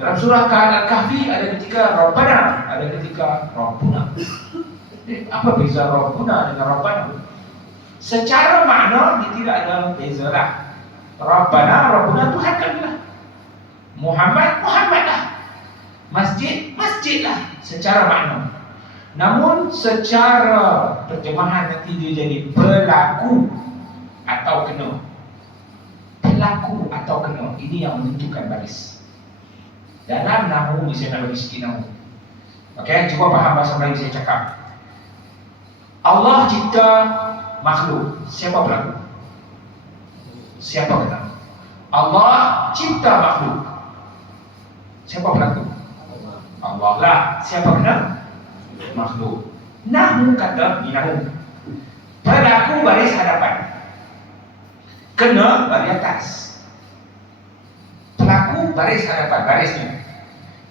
Dalam surah Al-Kahfi ada ketika Rabbana, ada ketika Rabbuna. Apa beza Rabbuna dengan Rabbana? Secara makna dia tidak ada beza lah. Rabbana, Tuhan kami lah. Muhammad lah. Masjid lah secara makna. Namun secara terjemahan nanti dia jadi pelaku atau kena. Ini yang menentukan baris. Dalam Nahu, saya nak bagi sikit Nahu. Okey, cuba faham bahasa Melayu saya cakap. Allah cipta makhluk. Siapa pelaku? Siapa kata? Allah cipta makhluk. Siapa pelaku? Allah lah. Siapa kena? Makhluk. Nahu kata ni nahu. Pelaku baris hadapan. Kena baris atas. Pelaku baris hadapan, barisnya.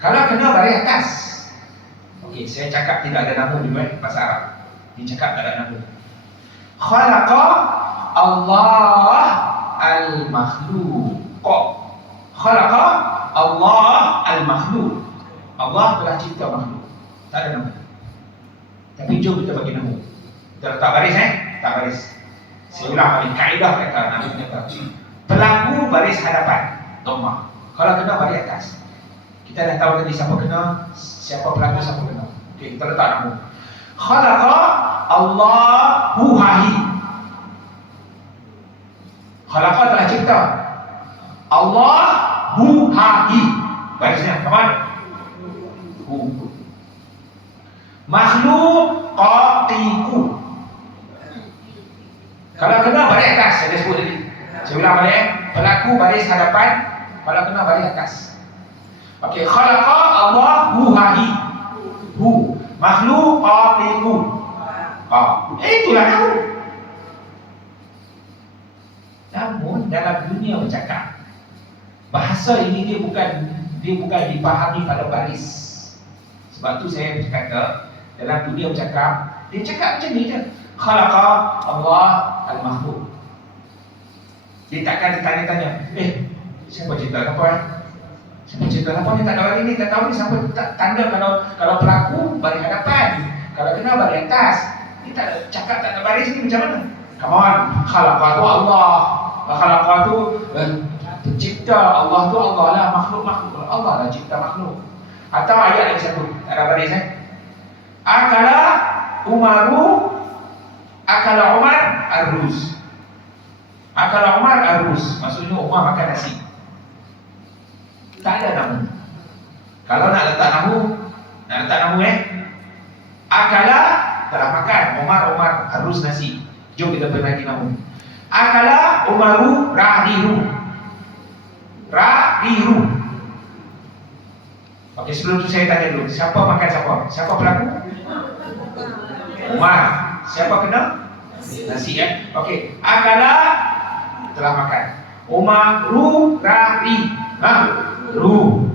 Kalau kena baris atas. Okey, saya cakap tidak ada nahu dulu bahasa Arab. Dia cakap tak ada nahu. Khalaqa Allah al-makhluq. Khalaqa Allah al-makhluq. Allah telah cipta makhluk. Tak ada nama. Tapi jom kita bagi nama. Kita letak baris tak baris. Saya ulang balik. Kaedah kata Nabi kata pelaku baris hadapan, dhammah. Kalau kena baris atas. Kita dah tahu tadi siapa kena, siapa pelaku, siapa kena. Okey, kita letak nama. Khalaqa Allahu hahi. Khalaqa telah cipta. Allahu hahi. Barisnya kemana? Makhluk qatiku. Kalau kena baris atas, saya sebut tadi. Saya ulang balik. Pelaku baris hadapan, kalau kena baris atas. Okey, khalaqa Allahu hahi. Hu. Makhluk qatiku. Itulah nahu. Namun dalam dunia bercakap, bahasa ini dia bukan dipahami pada baris. Sebab tu saya kata dalam dunia bercakap, dia cakap macam ni je. Khalaqa Allah al-makhluq. Dia takkan ditanya-tanya, siapa cerita apa Siapa cerita apa ni, tak ada orang ini, tak tahu ni siapa tanda kalau pelaku baris hadapan, kalau kena baris atas. Dia tak cakap tak ada baris ni macam mana? Come on, khalaqa tu Allah. Khalaqa tu pencipta, Allah tu Allah lah, makhluk Allah lah cipta makhluk. Atau ayat lagi satu, tak ada baris Akala Umar ar-ruz. Akala Umar ar-ruz, maksudnya Umar makan nasi. Tak ada nama. Kalau nak letak nama Akala telah makan, Umar ar-ruz nasi. Jom kita beri nama. Akala Umaru rahiru. Okey, sebelum tu saya tanya dulu, siapa makan siapa? Siapa pelaku? Umar. Siapa kena? Nasi Okey, akala telah makan. Umaru ru.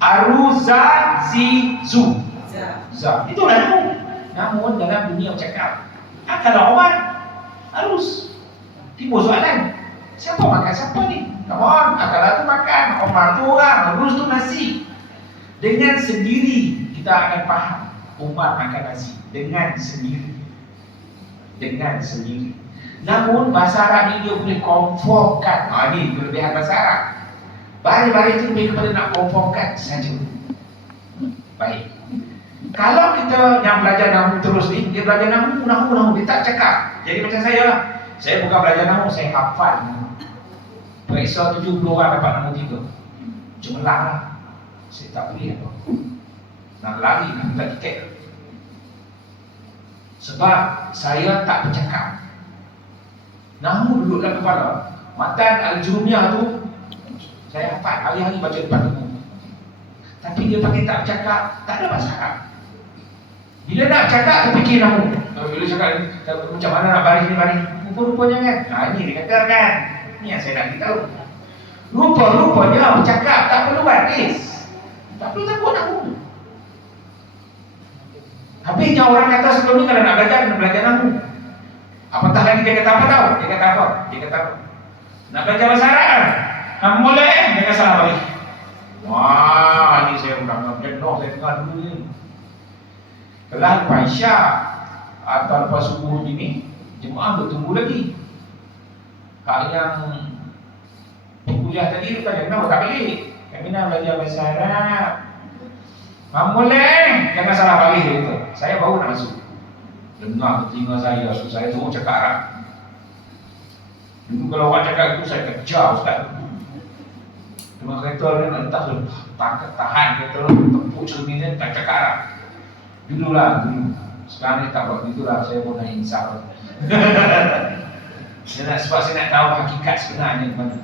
Aruza zizu. Itulah nama. Namun dalam dunia bercakap, akala Umar arus. Timbul soalan, siapa makan siapa ni? Come on, akala tu makan, Umar tu orang, arus tu nasi. Dengan sendiri kita akan faham Umar makan nasi dengan sendiri. Namun bahasa Arab ni dia boleh konformkan. Ini kelebihan bahasa Arab. Baris-baris itu lebih kepada nak konformkan saja. Baik. Kalau kita yang belajar nahu terus ni, dia belajar nahu, dia tak cakap. Jadi macam saya lah. Saya bukan belajar nahu, saya hafal. Periksa 70 orang dapat nahu 3. Cemerlang lah. Saya tak boleh apa. Nak lari, nak minta tiket. Sebab saya tak bercakap. Nahu duduk dalam kepala. Matan al-Jurumiyah tu saya hafal, hari-hari baca depan umum. Tapi dia pakai tak bercakap, tak ada bahasa Arab. Bila nak cakap, terfikir nahu. Bila cakap, macam mana nak baris ni. Rupa-rupanya kan. Ini dia kata kan. Ni yang saya nak beritahu. Rupa-rupanya bercakap, tak perlu baris. Tak perlu takut nahu. Habisnya orang kata sebelum ni kalau nak belajar, kena belajar nahu. Apatah lagi dia kata apa tahu? Dia kata apa? Nak belajar bahasa Arab kan? Boleh, jangan salah balik. Wah, ni saya ulang penuh, saya dengar dulu ni. Kelas Aisyah atau lepas subuh ini, jemaah bertunggu lagi. Hak yang kuliah tadi tu tanya, kenapa tak balik? Kami nak belajar bahasa Arab. Boleh, jangan salah balik dia. Saya baru nak masuk. Dengar ke telinga saya terus cakap Arab. Dulu kalau orang cakap itu, saya kejar Ustaz. Cuma kereta dia nak letak tahan kereta, tepuk cermin dia, tak cakap Arab. Dulu. Sekarang ni tak buat gitulah, saya pun nak insaf. Sebab saya nak tahu hakikat sebenarnya di mana.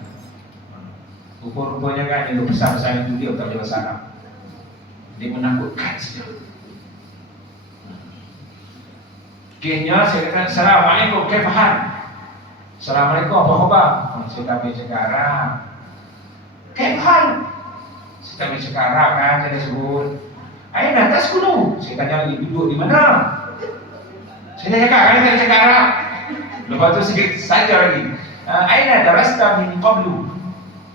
Rupa-rupanya kan yang besar-besar itu dia tak boleh bahasa Arab. Dia menakutkan saja. Akhirnya saya kata, Assalamualaikum, kaifahan? Assalamualaikum, apa khabar? Saya tak boleh cakap Arab. Kaifahan? Saya tak boleh cakap Arab kan, saya sebut Aina taskunu? Saya tanya lagi, duduk di mana? Saya cakap kan, saya cakap Arab. Lepas tu sikit saja lagi. Aina darasta min qablu?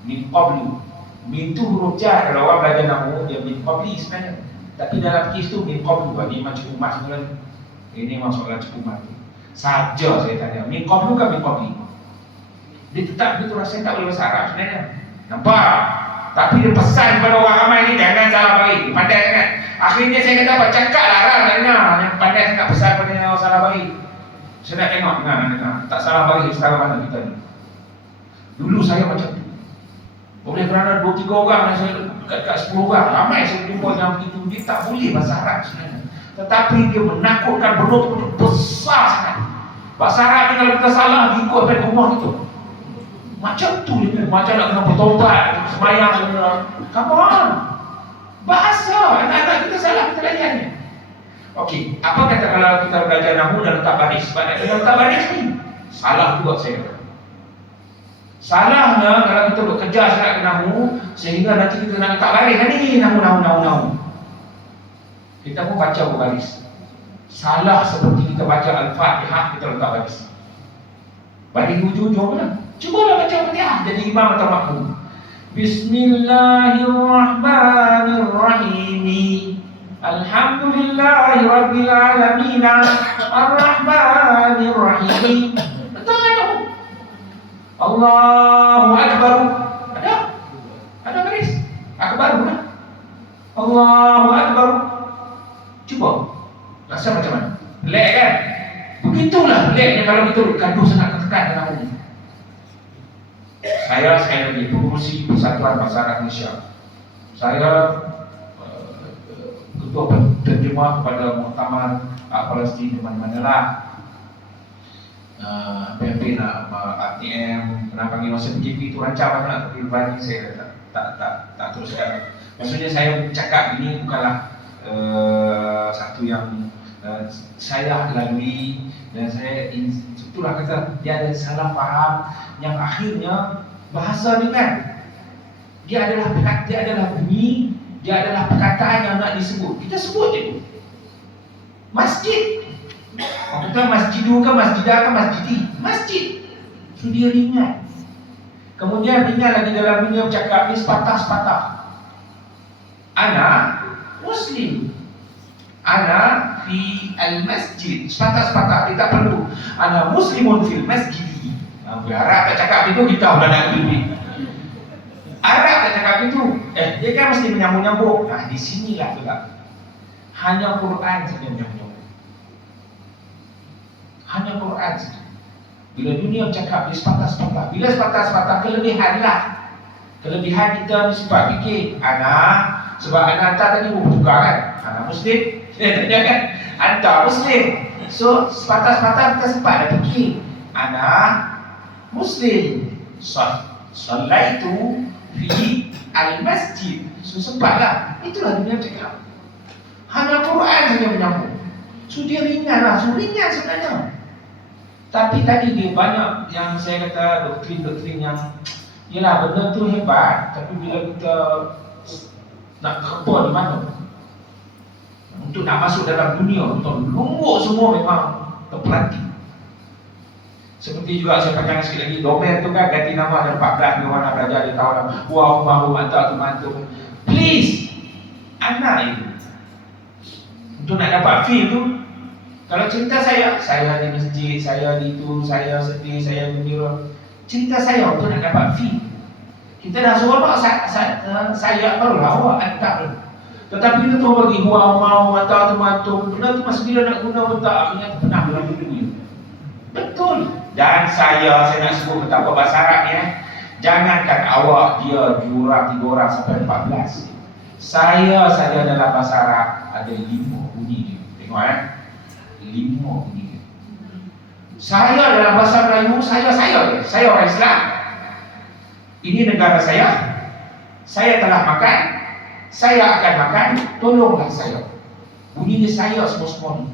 Min qablu. Min tu huruf jar. Kalau orang belajar nahwu dia min qabli sebenarnya. Tapi dalam kes tu min qablu. Ini macam umat sebenarnya. Ini masalah cukup mati. Saja saya tanya, min qablu ke min qabli? Dia tetap begitu rasa tak boleh bahasa Arab sebenarnya. Nampak? Tapi dia pesan kepada orang ramai ni jangan salah baik. Pandai sangat. Akhirnya saya kata apa? Cakaplah Arab dengar. Yang pandai sangat pesan pada orang salah baik. Saya nak tengok dengar. Tak salah baik sekarang mana kita ni. Dulu saya macam tu. Oleh kerana 2-3 orang dan saya dekat 10 orang ramai saya jumpa yang begitu. Dia tak boleh bahasa Arab sebenarnya. Tetapi dia menakutkan betul-betul besar sangat. Bahasa Arab ni kalau kita salah ikut pada rumah itu. Macam tu dia, macam nak kena bertobat, semayang semua. Come on. Bahasa, anak-anak kita salah kita layannya. Okey, apa kata kalau kita belajar nahwu dan letak baris? Sebab nak kena letak baris ni salah juga saya kata. Salahnya kalau kita bekerja sangat ke nahwu sehingga nanti kita nak letak baris ni nahwu. Kita pun baca berbaris. Salah seperti kita baca Al-Fatihah kita letak baris. Baris hujung-hujung lah. Cubalah baca Fatihah jadi imam atau makmum. Bismillahirrahmanirrahim. Alhamdulillahirabbil alamin. Arrahmanirrahim. Betul tak? Allahu akbar. Ada baris. Akbar bukan? Allahu akbar. Cuba. Rasa macam mana? Lek kan? Begitulah leknya kalau kita gaduh sangat tekan dalam ini. Saya sekali lagi pengurusi Persatuan Bahasa Arab Malaysia. Saya ketua penterjemah kepada Muktamar Palestin di mana-mana lah. PMP nak ATM, nak panggil masa PKP itu rancang banyak, tapi lepas ni saya tak teruskan. Maksudnya saya cakap ini bukanlah satu yang saya lalui dan saya itulah kata dia ada salah faham yang akhirnya bahasa ni kan dia adalah bunyi, dia adalah perkataan yang nak disebut. Kita sebut je masjid. Kita masjidu ke masjidah ke masjidi? Masjid. So dia ringan. Kemudian ringan lagi dalam dunia bercakap ni sepatah-sepatah. Ana Muslim. Ana fi al-masjid. Sepatah-sepatah. Dia tak perlu ana muslimun fil masjid. Arab tak cakap itu kita sudah nak lebih. Arab tak cakap itu. Dia kan mesti menyambung-nyambung. Nah, di sinilah juga. Hanya Quran saja menyambung. Hanya Quran saja. Bila dunia bercakap dia sepatah-sepatah. Bila sepatah-sepatah kelebihan lah. Kelebihan kita ni sebab fikir sebab anak hantar tadi bertukar kan. Anak Muslim. Dia tanya kan. Hantar Muslim. So sepatah-sepatah kita sempat dah fikir. Anak Muslim. Salaitu fi al-masjid. So sempatlah. Itulah dunia bercakap. Hanya Quran saja menyambung. So dia ringan lah. So ringan sebenarnya. Tapi tadi dia banyak yang saya kata doktrin-doktrin yang yelah benda tu hebat. Tapi bila kita nak kebal di mana untuk nak masuk dalam dunia, untuk lumbuk semua memang terpelanting. Seperti juga saya panjang sikit lagi, domain tu kan ganti nama ada 14 ni orang nak belajar dia tahu lah. Wah, mahu mantap tu mantu. Please, anak itu untuk nak dapat feel tu. Kalau cerita saya di masjid, saya di itu, saya sedih, saya gembira. Cerita saya untuk nak dapat feel. Kita dah suruh saya barulah awak hantar. Tetapi kita tu bagi wah, mahu mantap tu mantu. Benda tu masa bila nak guna bentak akhirnya pernah dalam dunia. Betul. Dan saya nak sebut betapa bahasa Arab ni jangankan awak dia 2 orang, 3 orang sampai 14. Saya saja dalam bahasa Arab ada 5 bunyi dia. semua 5 bunyi. Saya dalam bahasa Melayu, saya orang Islam. Ini negara saya telah makan, saya akan makan, tolonglah saya. Bunyinya saya semua ni.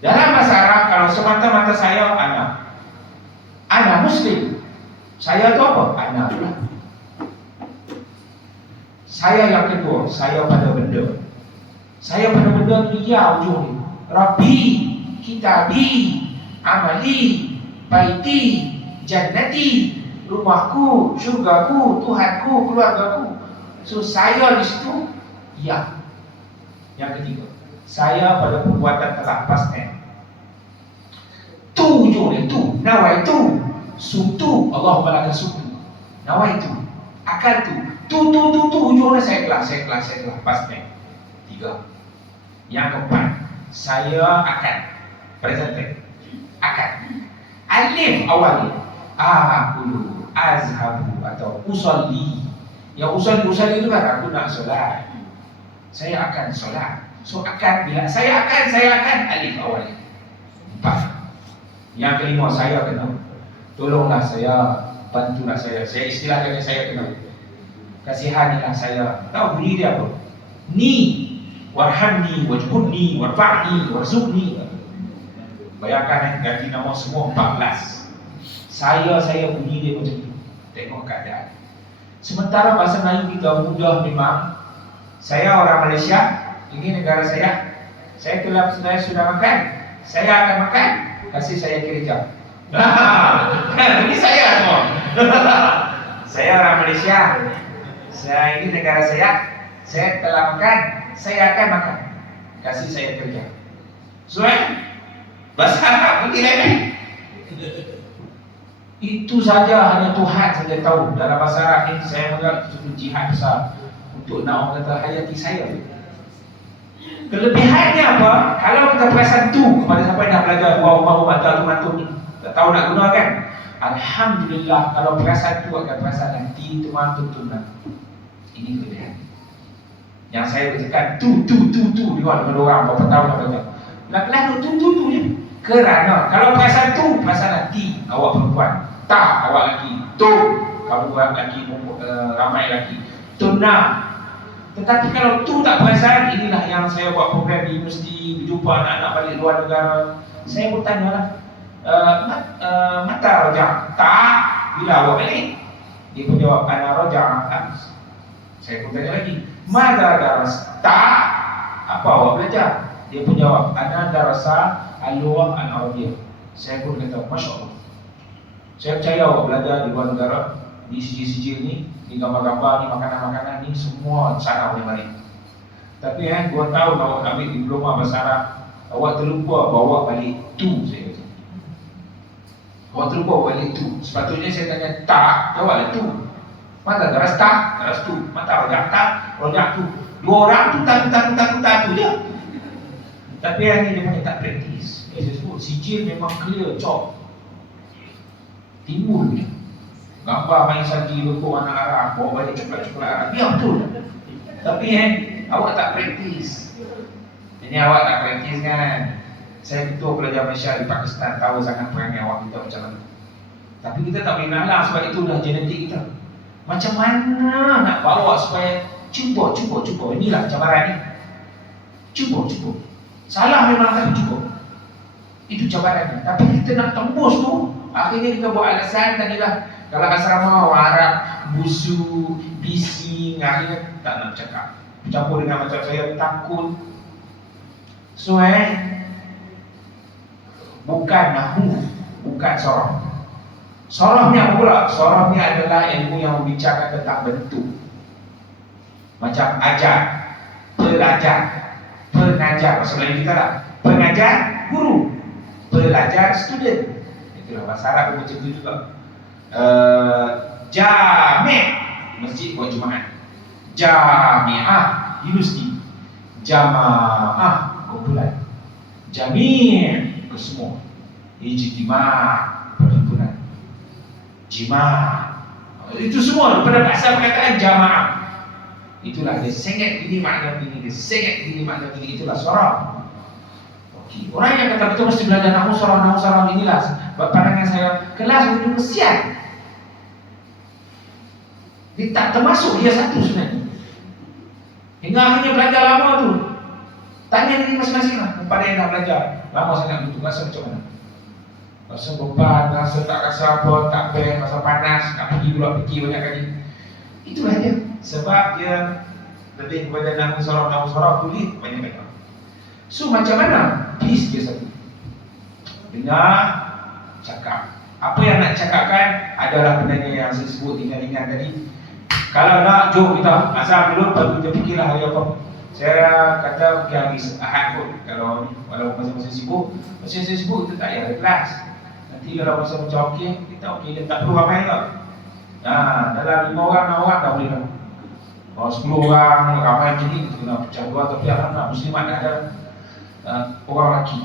Dalam bahasa Arab, kalau semata-mata saya, ana Muslim. Saya tu apa? Ana pula. Saya yang kedua, saya pada benda. Saya pada benda tu ya ujung ni. Rabbi, kitabi, amali, baiti, jannati, rumahku, syurgaku, Tuhanku, keluargaku. So saya di situ ya. Yang ketiga, saya pada perbuatan telah past tense. Tu ujung ni, tu, nawaitu, sutu, Allahumma laka sutu. Nawaitu, akal tu, ujungnya saya telah past tense. 3. Yang keempat, saya akan, present tense, akan. Alif awalnya, aqulu, azhabu atau usolli. Yang usolli itu kan aku nak solat. Saya akan solat. So akan, bila saya akan alif awalnya. 4. Yang kelima, saya kena. Tolonglah saya, bantulah saya. Saya istilahkannya saya kena. Kasihanilah saya. Tahu bunyi dia apa? Ni, warhamni, wajbudni, warfa'ni, warzuqni. Bayangkan ganti nama semua 14. Saya bunyi dia macam tu. Tengok keadaan. Sementara bahasa Melayu kita mudah memang. Saya orang Malaysia, ini negara saya sudah makan, saya akan makan, kasih saya kerja. Ini saya semua. Saya orang Malaysia, ini negara saya telah makan, saya akan makan, kasih saya kerja. So, bahasa Arab pun lain. Itu saja, hanya Tuhan saja tahu. Dalam bahasa Arab ini saya menganggap itu jihad besar untuk nak orang kata hayati saya. Kelebihannya apa? Kalau kita perasan tu kepada siapa yang dah belajar rumah mantap ni, tak tahu nak guna kan? Alhamdulillah, kalau perasan tu akan perasan nanti tu mantap. Ini kelebihan. Yang saya bercakap tu di luar dengan orang berapa tahun dah belajar. Belakang tu je. Kerana kalau perasan tu, perasan nanti awak perempuan, tak awak lelaki, tu kamu buat lelaki, ramai lelaki, tunang. Tetapi kalau tu tak perasan, inilah yang saya buat program di universiti, berjumpa anak-anak balik luar negara. Saya pun tanya lah, mata rojak, tak, bila awak balik? Dia pun jawab, ana rojak ams. Saya pun tanya lagi, mada daras, tak, apa awak belajar? Dia pun jawab, ana darasa al-lughah al-arabiyyah. Saya pun kata, Masya Allah. Saya percaya awak belajar di luar negara, di sijil-sijil ni, di gambar-gambar ni, makanan-makanan ni, semua sana boleh balik. Tapi 2 tahun awak ambil diploma bahasa Arab, awak terlupa bawa balik tu, saya kata. Awak terlupa bawa balik tu. Sepatutnya saya tanya, tak, jawablah tu. Mata daras tak, daras tu. Mata rojak tak, rojak tu. 2 orang tu, tak tu je. Tapi yang ni dia punya tak praktis. Saya sebut, sijil memang clear, cop. Timbul dia. Gambar main salji lekuk anak Arab, bawa balik coklat-coklat Arab. Ya betul. Tapi awak tak praktis. Ini awak tak praktis kan. Saya ketua pelajar Malaysia di Pakistan, tahu sangat perangai awak kita macam mana. Tapi kita tak boleh nalar sebab itu dah genetik kita. Macam mana nak bawa supaya cuba. Inilah cabaran ni. Cuba. Salah memang tapi cuba. Itu cabarannya. Tapi kita nak tembus tu, akhirnya kita buat alasan tadilah. Kalau asrama orang Arab, busu, bising, akhirnya tak nak cakap. Campur dengan macam saya, takut. So bukan nahu, bukan soroh. Sorohnya apa pula? Sorohnya adalah ilmu yang membicarakan tentang bentuk. Macam ajar, pelajar, pengajar. Bahasa Melayu kita lah. Pengajar, guru. Pelajar, student. Itulah bahasa Arab macam itu juga. Jami' masjid buat Jumaat. Jami'ah universiti. Jamaah kumpulan. Jami' ke semua. Ijtima' perhimpunan. Jima' itu semua pada asal perkataan jamaah. Itulah dia sengit ini makna ini, dia sengit ini makna ini. Itulah suara. Okey, orang yang kata kita mesti belajar nahwu saraf inilah pandangan saya, kelas itu kesian. Dia tak termasuk dia satu sebenarnya. Hingga akhirnya belajar lama tu. Tanya diri masing-masing lah kepada yang dah belajar lama sangat itu, rasa macam mana? Rasa beban, rasa tak rasa apa, tak best, rasa panas, nak pergi pula fikir banyak kali. Itulah dia. Sebab dia lebih kepada nahwu saraf tulis banyak-banyak. So macam mana? Please dia satu. Dengar, cakap. Apa yang nak cakapkan adalah benda yang saya sebut ringan-ringan tadi. Kalau nak, jom kita asal dulu, baru kita fikirlah hari apa. Saya kata mungkin hari Ahad pun. Kalau walaupun masa-masa sibuk, masa saya sibuk kita tak payah ada kelas. Nanti kalau masa macam okey, kita okey, dia tak perlu ramai ke. Dalam 5 orang, 6 orang tak boleh lah. Kalau 10 orang ramai macam ni, kita kena pecah dua. Tapi alhamdulillah muslimat dah ada orang lelaki.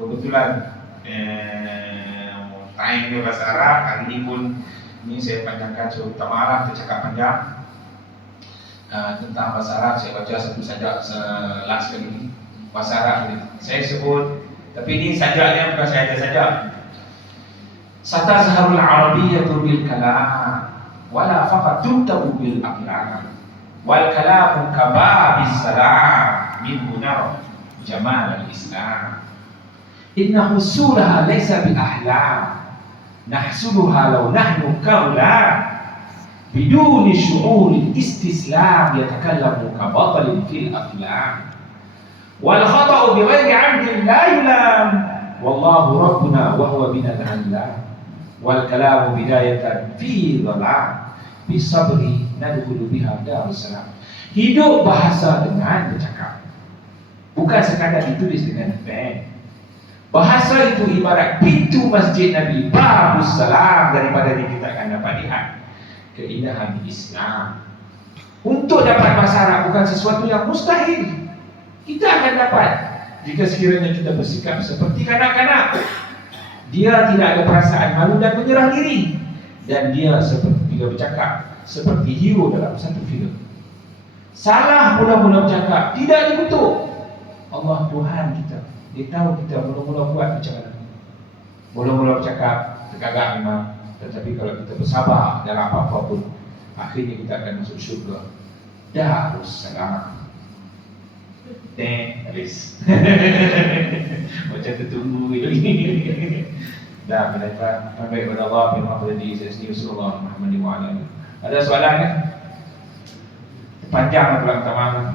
Kebetulan time dia bahasa Arab. Hari ni pun ni saya panjangkan, so tak maaf kita cakap panjang tentang bahasa Arab. Saya baca satu sajak last kali ni bahasa Arab ni. Saya sebut, tapi ni sajaknya bukan saya ada sajak. Satazharul arabiyyatu bil kalam wala faqat tuntabu bil aqlam wal kalamu kababis salam min hunar jamal al-islam inna husulaha laysa bil ahlam nahsuluha law nahnu kaulam biduni syu'uril istislam yatakallamu kabatalin fil aflam wal khata'u bighairi 'amdin la yulam wallahu rabbuna wa huwa bina al-'allam wal kalamu bidayatan fi dhalam bisabri nadkhulu biha darussalam. Hidup bahasa dengan bercakap, bukan sekadar ditulis dengan pen. Bahasa itu ibarat pintu masjid Nabi, babus salam, daripada ini kita akan dapat lihat keindahan Islam. Untuk dapat bahasa Arab bukan sesuatu yang mustahil. Kita akan dapat jika sekiranya kita bersikap seperti kanak-kanak. Dia tidak ada perasaan malu dan menyerah diri, dan dia seperti dia bercakap seperti hero dalam satu filem. Salah mula-mula bercakap, tidak dikutuk. Allah Tuhan kita, dia tahu kita mula-mula buat macam mana. Mula-mula bercakap tergagap memang, tetapi kalau kita bersabar dalam apa-apa pun, akhirnya kita akan masuk syurga. Darussalam. Habis. Macam tertunggu ini. Dah mendapat baik kepada Allah, firman pada diri saya sendiri, Rasulullah Muhammad SAW. Ada soalan kan? Panjang pula minta maaf.